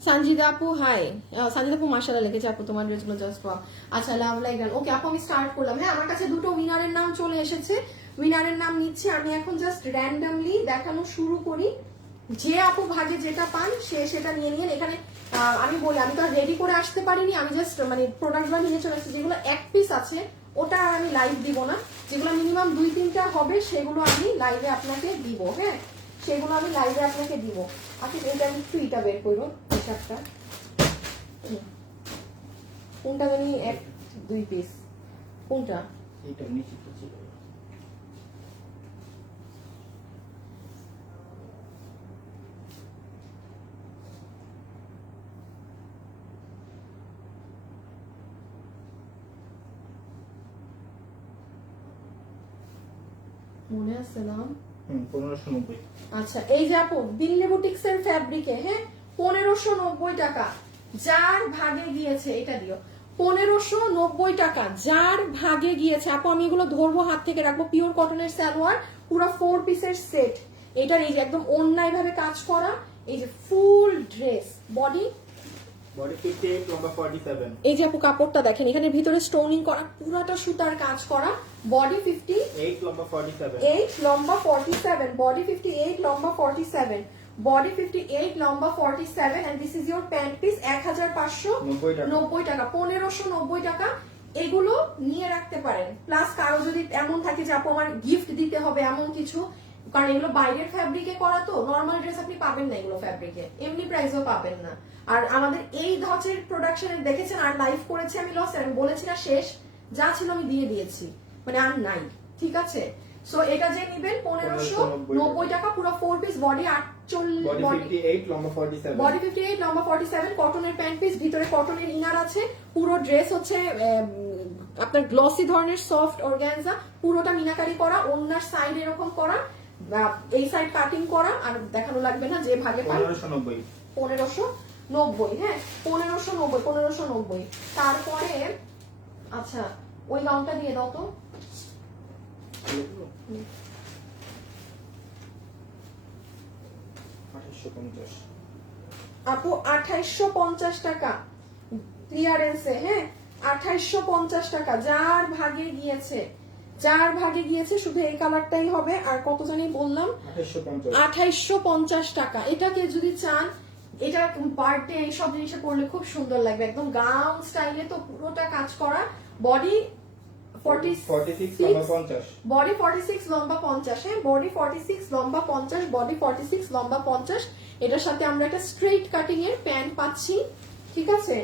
সঞ্জিদা আপু হাই। সঞ্জিদা আপু মাশাআল্লাহ লিখেছে, আপু তোমার ড্রেসগুলো জাস্ট ওয়াও। আচ্ছা, লাভ লাইক ডান। ওকে আপু, আমি স্টার্ট করলাম। হ্যাঁ, আমার কাছে দুটো উইনারের নাম চলে এসেছে, উইনারের নাম নিচ্ছি আমি এখন। জাস্ট র্যান্ডমলি দেখানো শুরু করি, যে আপু ভাগে যেটা পান সে সেটা নিয়ে নিন। এখানে আমি বলি, আমি তো রেডি করে আসতে পারিনি, আমি জাস্ট মানে প্রোডাক্টগুলো নিয়ে চলে আসছি। যেগুলো এক পিস আছে ওটা আর আমি লাইভ দিব না, যেগুলো মিনিমাম 2-3টা হবে সেগুলো আমি লাইভে আপনাকে দিব। হ্যাঁ, সেগুলো আমি লাইভে আপনাকে দিব। আপনি এটা আমি একটু এটা বের করবো, হিসাবটা কোনটা জানি, 1-2 পিস কোনটা? এটা নিচে তো ছিল। মনে আছে নাম? 1590। আচ্ছা, এই যে আপু দিল্লি বুটিক্স এর ফ্যাব্রিকে, হ্যাঁ 1590 টাকা। যার ভাগে গিয়েছে এটা দিও, 1590 টাকা যার ভাগে গিয়েছে। আপু আমি এগুলো ধরবো, হাত থেকে রাখবো। পিওর কটনের সালোয়ার, পুরো 4 পিসের সেট। এটার এই যে একদম অন্যায় ভাবে কাজ করা, এই যে ফুল ড্রেস, বডি Body 58, লম্বা 47. এই যে আপু কাপড়টা দেখেন, এখানে ভিতরে স্টোনিং করা, পুরাটা সুতার কাজ করা। বডি 8, লম্বা 47. 58 লম্বা 47, বডি 58 লম্বা 47, বডি 58 লম্বা 47, and this is your pant piece. 1590 টাকা, 1590 টাকা। এগুলো নিয়ে রাখতে পারেন। প্লাস কারো যদি এমন থাকে যে আপু আমার গিফট দিতে হবে এমন কিছু, কারণ এগুলো বাইরের ফ্যাব্রিকে করা, তো নর্মাল ড্রেস আপনি পাবেন না এগুলো ফ্যাব্রিকে, এমনি প্রাইসও পাবেন না। আর আমাদের এই ধরনের প্রোডাকশনে দেখেছেন, আর লাইভ করেছি আমি লস, আমি বলেছি না শেষ, যা ছিল আমি দিয়ে দিয়েছি, মানে আর নাই। ঠিক আছে, সো এটা যে নিবেন 1590 টাকা, পুরো 4 পিস, বডি 48, Body 58, লম্বা 47. বডি 58 লম্বা 47, কটনের প্যান্ট পিস, ভিতরে কটনের ইনার আছে। পুরো ড্রেস হচ্ছে আপনার গ্লসি ধরনের সফট অর্গানজা, পুরোটা মিনাকারি করা, ওনার সাইড এরকম করা, এই সাইড কাটিং করা, আর দেখানো লাগবে না যে ভাগে পাই। 1590. 1590, হ্যাঁ 1590। তারপরে আচ্ছা ওই গাউনটা দিয়ে দাও তো। 2850. আপু 2850 টাকা ক্লিয়ারেন্সে, হ্যাঁ 2850 টাকা। যার ভাগে গিয়েছে, যার ভাগে গিয়েছে শুধু এই কালারটাই হবে। আর কত জানি বললাম, 2850. 2850 টাকা। এটাকে যদি চান, এটা বার্থডে এইসব জিনিসে পরলে খুব সুন্দর লাগবে, একদম গাউন স্টাইলে, তো পুরোটা কাজ করা। বডি 46, লম্বা 50. বডি 46 লম্বা 50, হ্যাঁ বডি 46 লম্বা 50, বডি 46 লম্বা 50। এটার সাথে আমরা একটা স্ট্রেট কাটিং এর প্যান্ট পাচ্ছি, ঠিক আছে।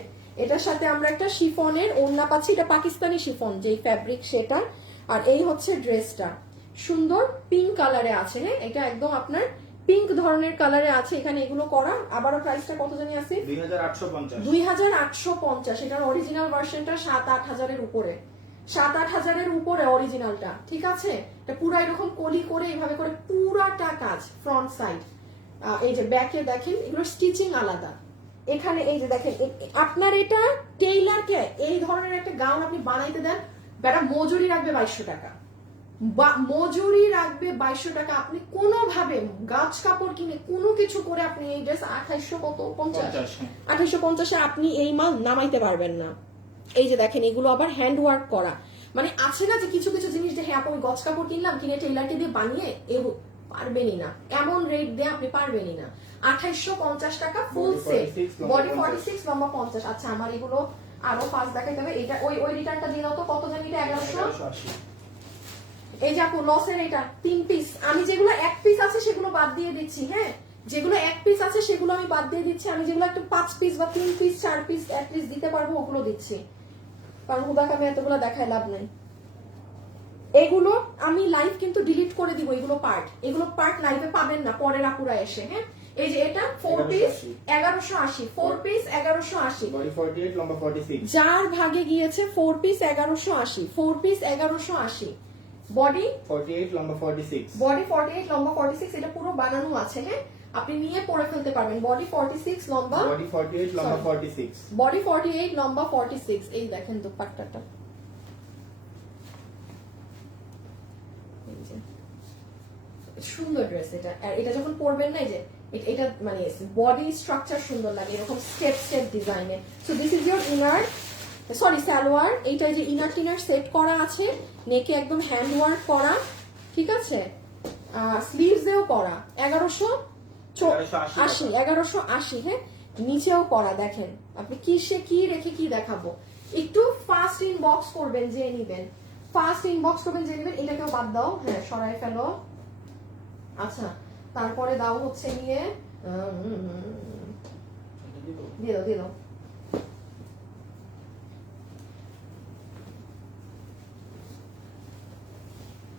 এটার সাথে আমরা একটা শিফনের ওড়না পাচ্ছি, এটা পাকিস্তানি শিফন যেই ফ্যাব্রিক সেটা। আর এই হচ্ছে ড্রেসটা, সুন্দর পিঙ্ক কালারে আছে, হ্যাঁ এটা একদম আপনার পিঙ্ক ধরনের কালারে আছে। এখানে এগুলো করা। আবারও প্রাইসটা কত জানি আছে, 2850. 2850। এটার অরিজিনাল ভার্সনটা 7-8 হাজারের উপরে, 7-8 হাজারের উপরে অরিজিনালটা, ঠিক আছে। এটা পুরো এরকম কলি করে এইভাবে করে পুরাটা কাজ, ফ্রন্ট সাইড। এই যে ব্যাকে দেখেন, এগুলো স্টিচিং আলাদা। এখানে এই যে দেখেন, আপনার এটা টেইলারকে এই ধরনের একটা গাউন আপনি বানাইতে দেন, বেটা মজুরি রাখবে 2200 টাকা, মজুরি রাখবে 2200 টাকা। আপনি কোনোভাবে গাছ কাপড় কিনে কোনো কিছু করে আপনি এই ড্রেস 2850 আপনি এই মাল নামাইতে পারবেন না। এই যে দেখেন, এগুলো আবার হ্যান্ড ওয়ার্ক করা, মানে আছে না যে কিছু কিছু জিনিস যে হ্যাঁ আপনি গজ কাপড় কিনলাম, কিনে টেইলারকে দিয়ে বানিয়ে পারবেনই না, এমন রেট দিয়ে আপনি পারবেনই না। 2850 টাকা ফুল সেট, বডি 46 লম্বা 50। আচ্ছা আমার এগুলো আরো 5 দেখাইতে হবে। এটা ওই রিটার্নটা দিয়ে দাও তো, কত জানি এটা 1180। এই যে আপু লসের এটা 3 পিস, আমি যেগুলো 1 পিস আছে সেগুলো বাদ দিয়ে দিচ্ছি, হ্যাঁ যেগুলো 1 পিস আছে সেগুলো আমি বাদ দিয়ে দিচ্ছি। আমি যেগুলো একটু 5 পিস বা 3 পিস 4 পিস অ্যাটলিস্ট দিতে পারবো ওগুলো দিচ্ছি, কারণ হুদাকে আমি এতগুলো দেখায় লাভ নাই। এগুলো আমি লাইভ কিন্তু ডিলিট করে দিব, এগুলো পার্ট লাইভে পাবেন না, পরের আপুরা এসে, হ্যাঁ। এই যে এটা 4 পিস 1180, 4 পিস 1180, বডি 48, লম্বা 46. যার ভাগে গিয়েছে 4 পিস 1180, 4 পিস 1180, বডি 48, লম্বা 46. বডি 48 লম্বা 46। এটা পুরো বানানো আছে, হ্যাঁ আপনি নিয়ে পরে ফেলতে পারবেন। বডি 46 লম্বা, বডি 48, লম্বা 46. বডি 48 লম্বা 46। এই দেখেন দুপাট্টাটা, সুন্দর ড্রেস এটা। আর এটা যখন পরবেন না, এই যে এটা মানে বডি স্ট্রাকচার সুন্দর লাগে, এরকম স্টেপ স্টেপ ডিজাইনে। So this is your inner, sorry salwar. এইটা যে ইনার টিনার সেট করা আছে, নেকে একদম হ্যান্ড ওয়ার্ক করা, ঠিক আছে। স্লিভসেও করা 1180, হ্যাঁ নিচেও করা। দেখেন আপনি কি রেখে কি দেখাবো। একটু ফাস্ট ইনবক্স করবেন যে নিবেন, ফাস্ট ইনবক্স করবেন যে নিবেন। এটাকেও বাদ দাও, হ্যাঁ সরাই ফেলো। আচ্ছা তারপরে দাও হচ্ছে নিয়ে দিয়ে দাও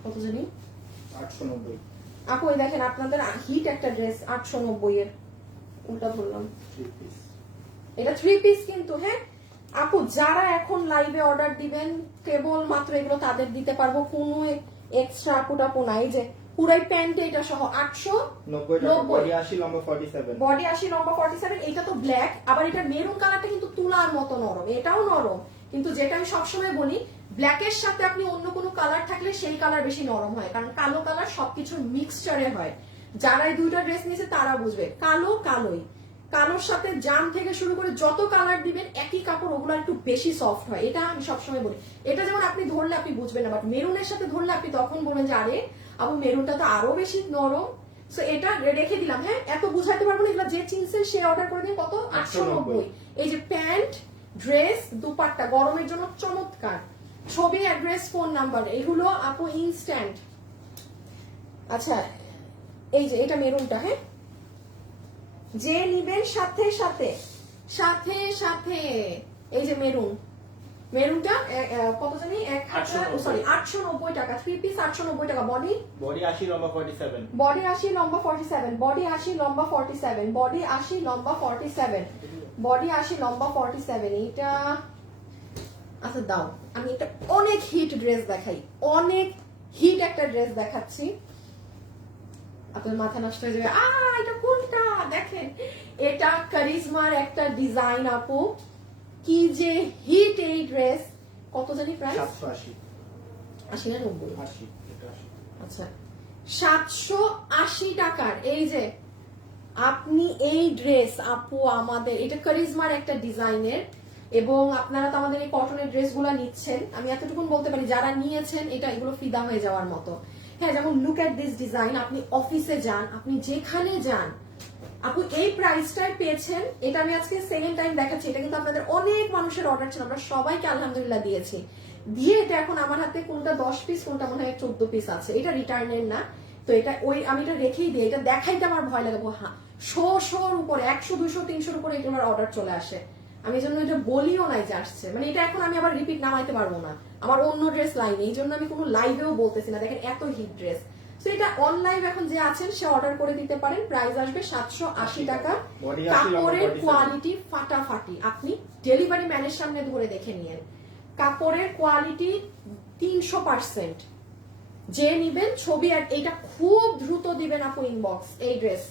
কত জানি 890. আপু এই দেখেন আপনাদের হিট একটা ড্রেস 890 এর, উল্টা বললাম, 3 পিস. এটা 3 পিস কিন্তু, হ্যাঁ আপু যারা এখন লাইভে অর্ডার দিবেন কেবল মাত্র এগুলো তাদের দিতে পারবো, কোনো এক্সট্রা আপু টাপু নাই। যে পুরাই প্যান্ট এটা সহ 890 টাকা, বডি 80, লম্বা 47. বডি 80 লম্বা 47। এটা তো ব্ল্যাক, আবার এটা মেরুন কালারটা কিন্তু তুলার মতো নরম, এটাও নরম, কিন্তু যেটা আমি সবসময় বলি ব্ল্যাকের সাথে আপনি অন্য কোনো কালার থাকলে সেই কালার বেশি নরম হয়, কারণ কালো কালার সবকিছুর মিক্সচারে হয়। যারা এই দুইটা ড্রেস নিয়েছে তারা বুঝবে, কালো কালোই, কালোর সাথে জাম থেকে শুরু করে যত কালার দিবেন একই কাপড় ওগুলো একটু বেশি সফট হয়, এটা আমি সবসময় বলি। এটা যেমন আপনি ধরলে আপনি বুঝবেন না, বাট মেরুনের সাথে ধরলে আপনি তখন বলবেন যে আরে আপু মেরুনটা তো আরো বেশি নরম। সো এটা রেখে দিলাম। হ্যাঁ, এত বুঝাইতে পারবো না, এগুলো যে চিনছেন সে অর্ডার করে দিন। কত? 890। এই যে প্যান্ট, ড্রেস, দুপাট্টা গরমের জন্য চমৎকার। ছবি, অ্যাড্রেস, ফোন নাম্বার এগুলো আপু ইনস্ট্যান্ট। আচ্ছা এই যে এটা মেরুনটা, হ্যাঁ যে নিবেন সাথে সাথে সাথে সাথে এই যে মেরুনটা কত জানি 890 টাকা। 3 পিস 890 টাকা। বডি 80 লম্বা 47। বডি 80 লম্বা 47। বডি 80 লম্বা 47। বডি 80 লম্বা 47। বডি 80 লম্বা 47। এটা আচ্ছা দাও, আমি একটা অনেক হিট ড্রেস দেখাই, অনেক হিট একটা ড্রেস দেখাচ্ছি, আপনার মাথা নষ্ট হয়ে যাবে। এটা কোনটা দেখেন, এটা কারিজমার একটা ডিজাইন আপু, কি যে হিট এই ড্রেস। কত জানি প্রাইস? 780। 80 না 90? 80 এটা 80। আচ্ছা 780 টাকার এই যে আপনি এই ড্রেস আপু, আমাদের এটা কারিজমার একটা ডিজাইনের, এবং আপনারা তো আমাদের এই কটনের ড্রেসগুলো নিচ্ছেন, আমি এতটুকুন বলতে পারি যারা নিয়েছেন এটা এগুলো ফিদা হয়ে যাওয়ার মতো। হ্যাঁ, যেমন লুক এট দিস ডিজাইন, আপনি অফিসে যান, আপনি যেখানে যান আপু এই প্রাইসটায় পেয়েছেন। এটা আমি আজকে সেকেন্ড টাইম দেখাচ্ছি, এটা কিন্তু আপনাদের অনেক মানুষের অর্ডার ছিল, আমরা সবাইকে আলহামদুলিল্লাহ দিয়েছি। দিয়ে এটা এখন আমার হাতে কোনটা 10 পিস, কোনটা মনে হয় 14 পিস আছে, এটা রিটার্নের না। তো এটা ওই আমি এটা রেখেই দিই, এটা দেখাইতে আমার ভয় লাগে। হ্যাঁ, শোর উপরে 100 200 300 উপরে এগুলোর অর্ডার চলে আসে, আমি এই জন্য এটা বলিও নাই যে আসছে, মানে এটা এখন আমি আবার রিপিট নামাইতে পারবো না আমার অন্য ড্রেস লাইনে, এই জন্য আমি কোনো লাইভেও বলতেছি না। দেখেন এত হিট ড্রেস। তো এটা অনলাইন এখন যে আছেন সে অর্ডার করে দিতে পারেন, প্রাইস আসবে 780 টাকা। কাপড়ের কোয়ালিটি ফাটাফাটি, আপনি ডেলিভারি ম্যানের সামনে ধরে দেখে নিয়েন, কাপড়ের কোয়ালিটি 300%। যে নিবেন ছবি, আর এটা খুব দ্রুত দিবেন আপু ইনবক্স এই ড্রেস।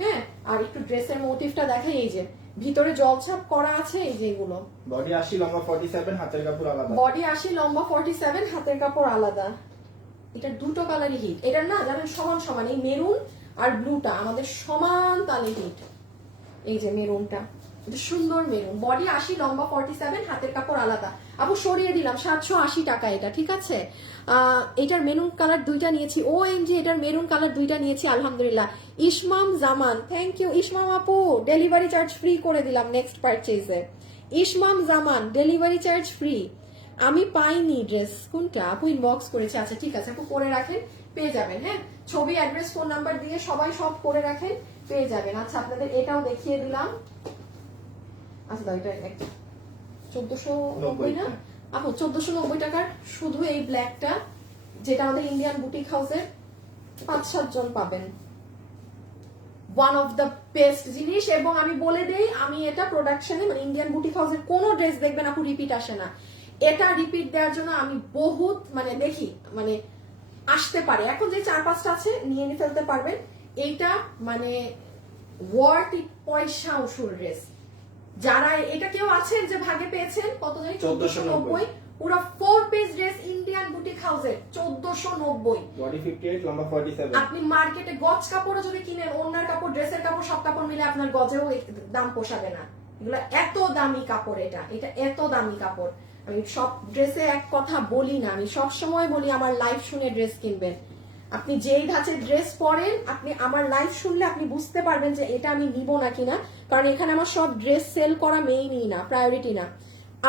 হ্যাঁ, আর একটু ড্রেসের মোটিভটা দেখাই, এই যে ভিতরে জলছাপ করা আছে, এই যে এগুলো। বডি 80 লম্বা 47, হাতের কাপড় আলাদা। বডি 80 লম্বা 47, হাতের কাপড় আলাদা। এটা দুটো কালারই হিট, এটা না জানেন সমান সমান, এই মেরুন আর ব্লুটা আমাদের সমান তালে হিট। এই যে মেরুনটা, এটা সুন্দর মেরুন। বডি 80 লম্বা 47, হাতের কাপড় আলাদা। আপু সরিয়ে দিলাম 780 টাকা এটা, ঠিক আছে। এটার মেরুন কালার দুইটা নিয়েছি, OMG এটার মেরুন কালার দুইটা নিয়েছি আলহামদুলিল্লাহ। ইসমাম জামান, থ্যাংক ইউ ইসমাম আপু, ডেলিভারি চার্জ ফ্রি করে দিলাম নেক্সট পারচেজে। ইসমাম জামান ডেলিভারি চার্জ ফ্রি। আমি পাইনি ড্রেস, কোনটা আপু ইনবক্স করেছে? আচ্ছা ঠিক আছে আপু, করে রাখেন, পেয়ে যাবেন। হ্যাঁ, ছবি, অ্যাড্রেস, ফোন নাম্বার দিয়ে সবাই সব করে রাখেন, পেয়ে যাবেন। আচ্ছা আপনাদের এটাও দেখিয়ে দিলাম। আচ্ছা দাও, এটা 1490 না আপু? 1490 টাকার শুধু এই ব্ল্যাকটা, যেটা আমাদের ইন্ডিয়ান বুটিক হাউসের 5-7 জন পাবেন। ওয়ান অফ দ্য বেস্ট জিনিস। এবং আমি বলে দেই, আমি এটা প্রোডাকশনে মানে ইন্ডিয়ান বুটিক হাউসের কোনো ড্রেস দেখবেন আপু রিপিট আসে না, এটা রিপিট দেওয়ার জন্য আমি বহুত মানে দেখি, মানে আসতে পারে। এখন যে 4-5টা আছে নিয়ে ফেলতে পারবেন, এইটা মানে ওয়ার্থ ইট, পয়সা উসুল ড্রেস। যারা এটা কেউ আছেন যে ভাগে পেয়েছেন, কত জানি 1490, পুরো 4 পিস ড্রেস ইন্ডিয়ান বুটিক হাউসের 1490। বডি 58 লম্বা 47। আপনি মার্কেটে গজ কাপড়ও যদি কিনেন, ওনার কাপড়, ড্রেসের কাপড়, সব কাপড় মিলে আপনার গজেও দাম পোষাবে না। এগুলো এত দামি কাপড়, এটা এত দামি কাপড়। আমি সব ড্রেসে এক কথা বলি না, আমি সব সময় বলি আমার লাইভ শুনে ড্রেস কিনবেন। আপনি যেই ধাঁচের ড্রেস পরেন, আপনি আমার লাইভ শুনলে আপনি বুঝতে পারবেন যে এটা আমি নিব না কিনা, কারণ এখানে আমার সব ড্রেস সেল করা মেইনই না, প্রায়োরিটি না।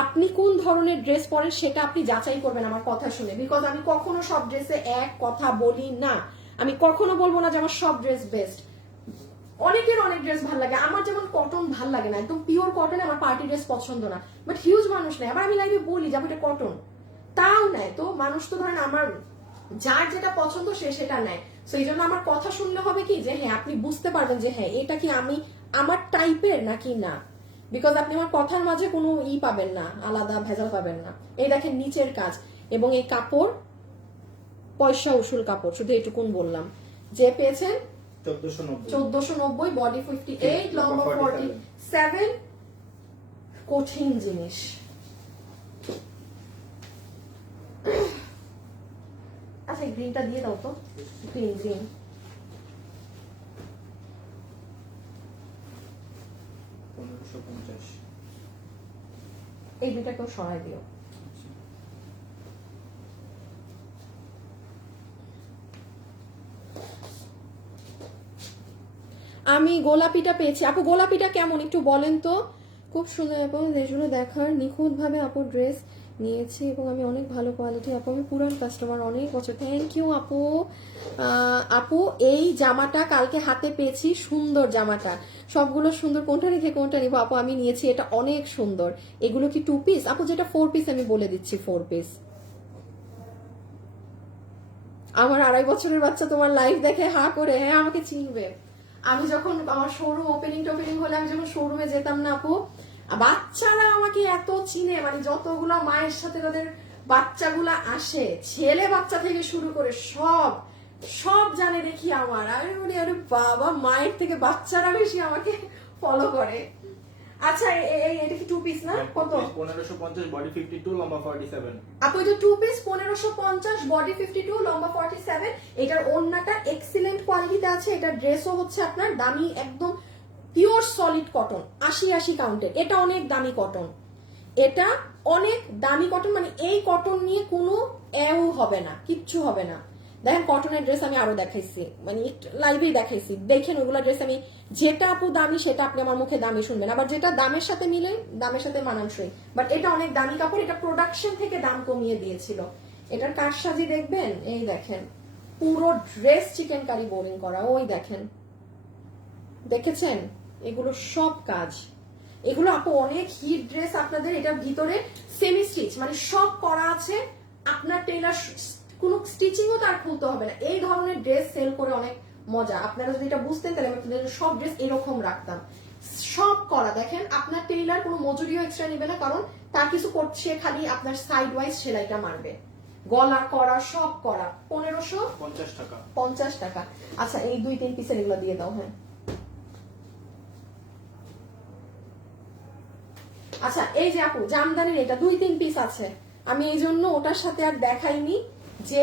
আপনি কোন ধরনের ড্রেস পরেন সেটা আপনি যাচাই করবেন আমার কথা শুনে, বিকজ আমি কখনো সব ড্রেসে এক কথা বলি না। আমি কখনো বলবো না যে আমার সব ড্রেস বেস্ট। অনেকের অনেক ড্রেস ভালো লাগে, আমার যেমন কটন ভাল লাগে না, একদম পিওর কটন আমার পার্টি ড্রেস পছন্দ না, বাট হিউজ মানুষ নেয়। আবার আমি লাইভে বলি যে এটা কটন, তাও নেয়। তো মানুষ তো ধরেন আমার যার যেটা পছন্দ সে সেটা নেয়। সো এই জন্য আমার কথা শুনলে হবে কি যে হ্যাঁ আপনি বুঝতে পারবেন যে হ্যাঁ এটা কি আমি আমার টাইপের নাকি না, বিকজ আপনি আমার কথার মাঝে কোনো পাবেন না, আলাদা ভেজাল পাবেন না। এই দেখেন নিচের কাজ, এবং এই কাপড় পয়সা উসুল কাপড়, শুধু এটুকুন বললাম। যে পেয়েছেন 1490, বডি 58 লম্বা 47, কঠিন জিনিস। আচ্ছা গ্রিনটা দিয়ে দাও তো, গ্রিন। 1550। এই দুইটাকেও সরাই দিও। আমি গোলাপিটা পেয়েছি। আপু গোলাপিটা কেমন একটু বলেন তো। খুব সুন্দর আপু, যেগুলো দেখার নিখুঁতভাবে আপু ড্রেস নিয়েছি এবং আমি অনেক ভালো কোয়ালিটি আপু, আমি পুরান কাস্টমার অনেক বছর। থ্যাংক ইউ আপু। আপু এই জামাটা কালকে হাতে পেয়েছি, সুন্দর জামাটা, সবগুলো সুন্দর। কোনটা রেখে কোনটা নিবো আপু? আমি নিয়েছি এটা, অনেক সুন্দর। এগুলো কি 2 পিস আপু? যেটা 4 পিস আমি বলে দিচ্ছি 4 পিস। আমার 2.5 বছরের বাচ্চা তোমার লাইভ দেখে হা করে, হ্যাঁ আমাকে চিনবে। আমি যখন আমার শোরুম ওপেনিং হলে আমি যখন শোরুমে যেতাম না আপু, বাচ্চারা আমাকে এত চিনে, মানে যতগুলো মায়ের সাথে তাদের বাচ্চাগুলা আসে, ছেলে বাচ্চা থেকে শুরু করে সব সব জানে দেখি আমার। আমি বলি আরে বাবা, মায়ের থেকে বাচ্চারা বেশি আমাকে ফলো করে। আচ্ছা এটা কি 2 পিস না? কত? 1550, বডি 52, লম্বা 47। আপু এটা 2 পিস 1550, বডি 52, লম্বা 47। এটার ওড়নাটা এক্সিলেন্ট কোয়ালিটিতে আছে। এটা ড্রেসও হচ্ছে আপনার দামি, একদম পিওর সলিড কটন, 80 কাউন্টের। এটা অনেক দামি কটন, এটা অনেক দামি কটন, মানে এই কটন নিয়ে কোনো এও হবে না, কিচ্ছু হবে না। দেখেন কটনের ড্রেস আমি আরো দেখাইছি, মানে লাইভেই দেখাইছি, দেখেন ওগুলা ড্রেস আমি, যেটা আপু দামি সেটা আপনি আমার মুখে দামি শুনবেন, আবার যেটা দামের সাথে মিলে দামের সাথে মানানসই। বাট এটা অনেক দামি কাপড়, এটা প্রোডাকশন থেকে দাম কমিয়ে দিয়েছিল। এটার কারসাজি দেখবেন, এই দেখেন পুরো ড্রেস চিকেন কারি বোরিং করা, ওই দেখেন, দেখেছেন? এগুলো সব কাজ, এগুলো আপু অনেক হিট ড্রেস আপনাদের। এটার ভিতরে সেমি স্টিচ, মানে সব করা আছে। আপনার টেইলার কোনো স্টিচিংও তার খুলতে হবে না। এই ধরনের ড্রেস সেল করে অনেক মজা। আপনারা যদি এটা বুঝতেন তাহলে আমি আপনাদের সব ড্রেস এরকম রাখতাম, সব করা। দেখেন আপনার টেইলার কোনো মজুরিও এক্সট্রা নেবে না, কারণ তার কিছু করছে, খালি আপনার সাইড ওয়াইজ সেলাইটা মারবে। গলা করা, সব করা। 1550 টাকা। 50 টাকা। আচ্ছা এই 2-3 পিসের এগুলো দিয়ে দাও। হ্যাঁ আচ্ছা এই যে আপু জামদানির এটা 2-3 পিস আছে, আমি এই জন্য ওটার সাথে আর দেখাইনি। যে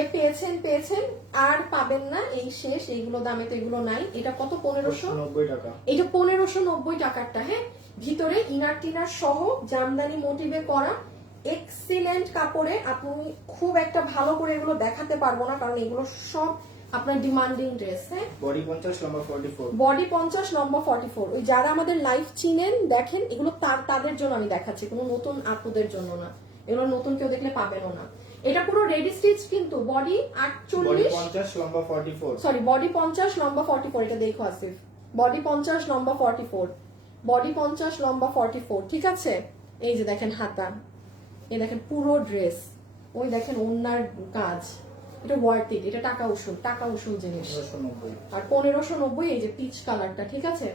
পেয়েছেন আর পাবেন না, এই শেষ। এইগুলো দামে তো এগুলো নাই। এটা কত? 1590 টাকা। এটা 1590 টাকারটা। হ্যাঁ ভিতরে ইনার টিনার সহ জামদানি মোটিভে করা, এক্সিলেন্ট কাপড়ে। আপনি খুব একটা ভালো করে এগুলো দেখাতে পারবো না, কারণ এগুলো সব আপনার ডিমান্ডিং ড্রেস। হ্যাঁ বডি 50, লম্বা 44। বডি 50, লম্বা 44। ওই যারা আমাদের লাইভ চিনেন দেখেন, এগুলো তাদের জন্য আমি দেখাচ্ছি, কোনো নতুন আপুদের জন্য না। এগুলো নতুন কেউ দেখলে পাবেনও না। এটা পুরো রেডি স্টিচ কিন্তু। বডি 48, 50, লম্বা 44। সরি বডি 50, লম্বা 44। এটা দেখো আসিফ, বডি 50, লম্বা 44, বডি 50, লম্বা 44। ঠিক আছে, এই যে দেখেন হাতা, এই দেখেন পুরো ড্রেস, ওই দেখেন ওন্নার কাজ। এটা ওয়ার্থ ইট, এটা টাকা উসুল জিনিস। আর 1590 এই যে পিচ কালারটা, ঠিক আছে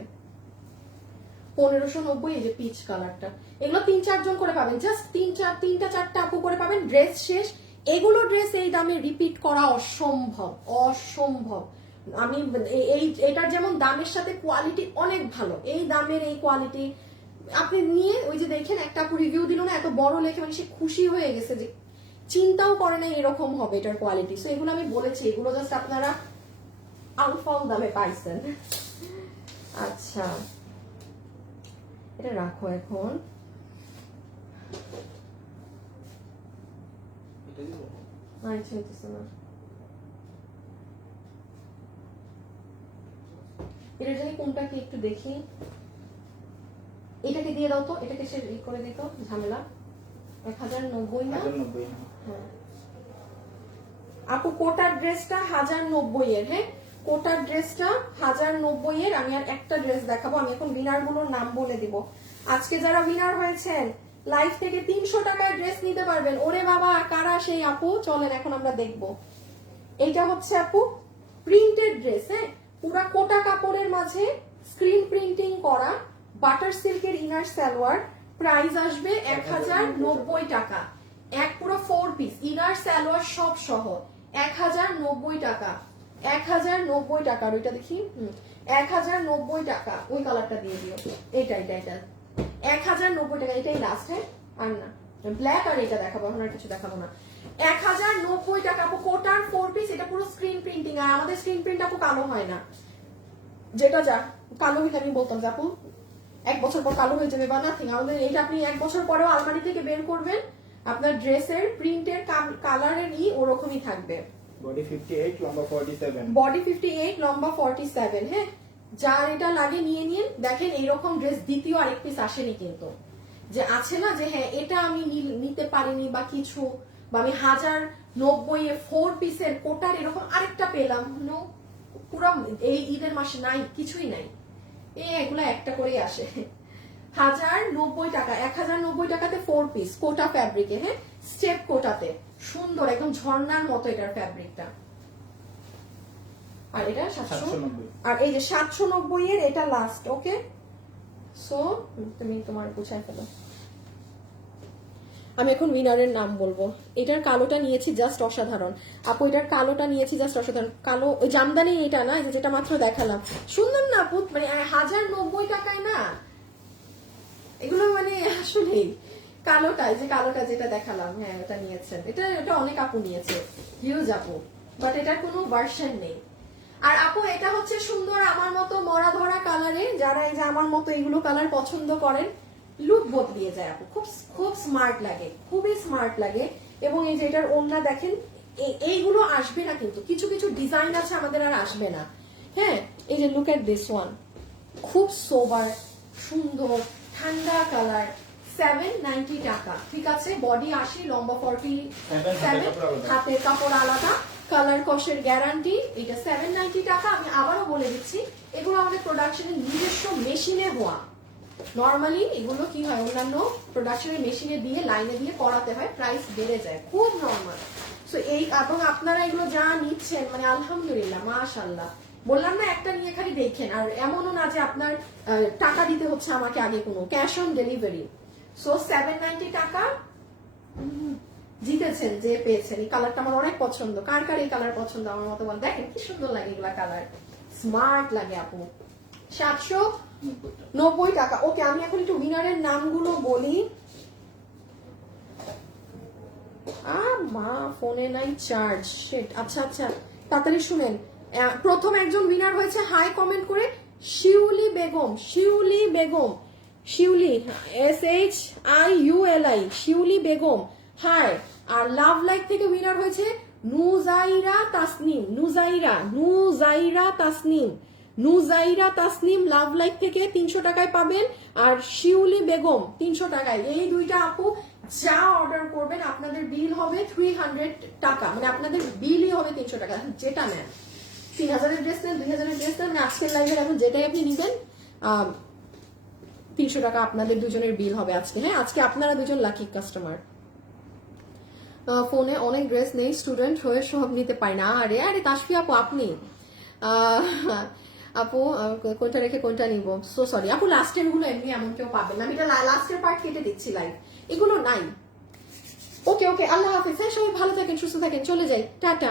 1590 এই যে পিচ কালারটা। এগুলো 3-4 জন করে পাবেন, জাস্ট 3-4টা আপু করে পাবেন, ড্রেস শেষ। এগুলো ড্রেস এই দামে রিপিট করা অসম্ভব। আমি এটার যেমন দামের সাথে কোয়ালিটি অনেক ভালো, এই দামের এই কোয়ালিটি আপনি নিয়ে, ওই যে দেখেন একটা আপু রিভিউ দিল না, এত বড় লেখে, মানে সে খুশি হয়ে গেছে, যে চিন্তাও করে না এরকম হবে এটার কোয়ালিটি। সো এগুলো আমি বলেছি, এগুলো জাস্ট আপনারা আলফাল দামে পাইছেন। আচ্ছা এটা রাখো এখন। আচ্ছা এটা জানি কোনটা কি একটু দেখি। এটাকে দিয়ে দাও তো, এটাকে সে করে দিত ঝামেলা। 1090 না? হ্যাঁ আপু কোটার ড্রেসটা 1090 এর। হ্যাঁ কোটার ড্রেসটা 1090 এর। আমি আর একটা ড্রেস দেখাবো, আমি এখন উইনার গুলোর নাম বলে দিব। আজকে যারা উইনার হয়েছেন লাইভ থেকে 300 টাকায় ড্রেস নিতে পারবেন। ওরে বাবা কারা সেই আপু, চলেন এখন আমরা দেখব। এইটা হচ্ছে আপু প্রিন্টেড ড্রেস। হ্যাঁ পুরা কোটা কাপড়ের মাঝে স্ক্রিন প্রিন্টিং করা, বাটার সিল্কের ইনার সালোয়ার। প্রাইস আসবে 1090 টাকা। এক পুরো 4 পিস ইনার সালোয়ার সব সহ 1090 টাকা। 1090 টাকা। আর ওইটা দেখি 1090 টাকা। ওই কালারটা দিয়ে দিও, এটা 1090 টাকা। এটাই লাস্ট। হ্যাঁ আর না ব্ল্যাক, আর এটা দেখাবো, এখন আর কিছু দেখাবো না। 1090 টাকা আপু কোটার 4 পিস। এটা পুরো স্ক্রিন প্রিন্টিং, আর আমাদের স্ক্রিন প্রিন্ট আপু কালো হয় না, যেটা যা কালো হইলে আমি বলতাম যে আপু এক বছর পর কালো হয়ে যাবে বা নাথিং। আমাদের এটা আপনি এক বছর পরেও আলমারি থেকে বের করবেন, আপনার ড্রেসের প্রিন্টের কালারের ওরকমই থাকবে। বডি 58 লম্বা 47। বডি 58 লম্বা 47। হ্যাঁ, যার এটা লাগে নিয়ে নিন। দেখেন এইরকম ড্রেস দ্বিতীয় আরেক পিস আসেনি কিন্তু, যে আছে না যে হ্যাঁ এটা আমি নিতে পারিনি বা কিছু, বা আমি 1090 এ 4 পিসের কোটার এরকম আরেকটা পেলাম, নো, পুরো এই ঈদের মাসে নাই, কিছুই নাই। এগুলা একটা করেই আসে। 1090 টাকা, 1090 টাকাতে 4 পিস কোটা ফ্যাব্রিকে, হ্যাঁ স্টেপ কোটাতে, সুন্দর একদম ঝর্ণার মতো এটার ফ্যাব্রিকটা। আর এটা 790, আর এই যে 790 এর এটা লাস্ট। ওকে, সো তুমি তোমার গুছায় ফেলো। আমি এখন উইনারের নাম বলবো। এটার কালোটা নিয়েছি জাস্ট অসাধারণ আপু, এটার কালোটা নিয়েছি জাস্ট অসাধারণ। কালো ওই জামদানি এটা না, যেটা মাত্র দেখালাম, সুন্দর না আপু, মানে 1090 টাকায় না এগুলো, মানে আসলে কালোটাই, যে কালোটা যেটা দেখালাম, হ্যাঁ এটা নিয়েছেন, এটা অনেক আপু নিয়েছে, হিউজ আপু, বাট এটার কোনো ভার্সন নেই। আর আপু এটা হচ্ছে সুন্দর আমার মতো মরা ধরা কালারে, যারা এই যে আমার মতো এইগুলো কালার পছন্দ করেন, লুক বদলিয়ে যায় আপু, খুব খুব স্মার্ট লাগে, খুবই স্মার্ট লাগে। এবং এই যে এটার ওড়না দেখেন, এইগুলো আসবে না কিন্তু, কিছু কিছু ডিজাইন আছে আমাদের আর আসবে না। হ্যাঁ, এই যে লুক এট দিস ওয়ান, খুব সোবার, সুন্দর ঠান্ডা কালার, 790 টাকা। ঠিক আছে, বডি 80, লম্বা 47, হাতের কাপড় আলাদা, কালার কষের গ্যারান্টি। এটা 790 টাকা। আমি আবারও বলে দিচ্ছি, এগুলো আমাদের প্রোডাকশনের নিজস্ব মেশিনে হওয়া। নর্মালি এগুলো কি হয়, অন্যান্য প্রোডাকশনের মেশিনে দিয়ে লাইনে দিয়ে করাতে হয়, প্রাইস বেড়ে যায়, খুব নর্মাল। সো এই, এবং আপনারা এগুলো যা নিচ্ছেন, মানে আলহামদুলিল্লাহ, মাশাআল্লাহ, বললাম না একটা নিয়ে খালি দেখেন। আর এমনও না যে আপনার টাকা দিতে হচ্ছে আমাকে আগে, কোনো ক্যাশ অন ডেলিভারি। সো 790 টাকা জিতেছেন, যে পেয়েছেন। এই কালারটা আমার অনেক পছন্দ। কার কার এই কালার পছন্দ আমার মতো বল। দেখেন কি সুন্দর লাগে এগুলা কালার, স্মার্ট লাগে আপু। 790 টাকা। ওকে, আমি এখন একটু উইনারের নামগুলো বলি। মা ফোনে নাই চার্জ, শিট। আচ্ছা আচ্ছা, তাড়াতাড়ি শুনেন। প্রথম একজন উইনার হয়েছে, হাই কমেন্ট করে, শিউলি বেগম। শিউলি বেগম, শিউলি, SHIULI, শিউলি বেগম, হাই। আর লাভ লাইক থেকে উইনার হয়েছে নুজাইরা তাসনিম। নুজাইরা তাসনিম লাভ লাইক থেকে 300 টাকায় পাবেন। আর শিউলি বেগম 300 টাকায়। এই দুইটা আপু যা অর্ডার করবেন আপনাদের বিল হবে 300 টাকা, মানে আপনাদের বিলই হবে 300 টাকা, যেটা নেন। 3000-এর ড্রেস নেন, 2000-এর ড্রেস নেন, মানে আজকের লাইভের এখন যেটাই আপনি নিবেন 300 টাকা আপনাদের দুজনের বিল হবে আজকে। হ্যাঁ, আজকে আপনারা দুজন লাকি কাস্টমার। ফোনে অনেক ড্রেস নেই, স্টুডেন্ট হয়ে সব নিতে পারি না। আরে আরে তাসফি আপু, আপনি আপু কোনটা রেখে কোনটা নিব, সো সরি আপু। লাস্টের গুলো এমনি এমন কেউ পাবেন না, আমি এটা লাস্টের পার্ট কেটে দিচ্ছি লাইভ, এগুলো নাই। ওকে ওকে, আল্লাহ হাফিজ। হ্যাঁ, সবাই ভালো থাকেন, সুস্থ থাকেন, চলে যাই, টাটা।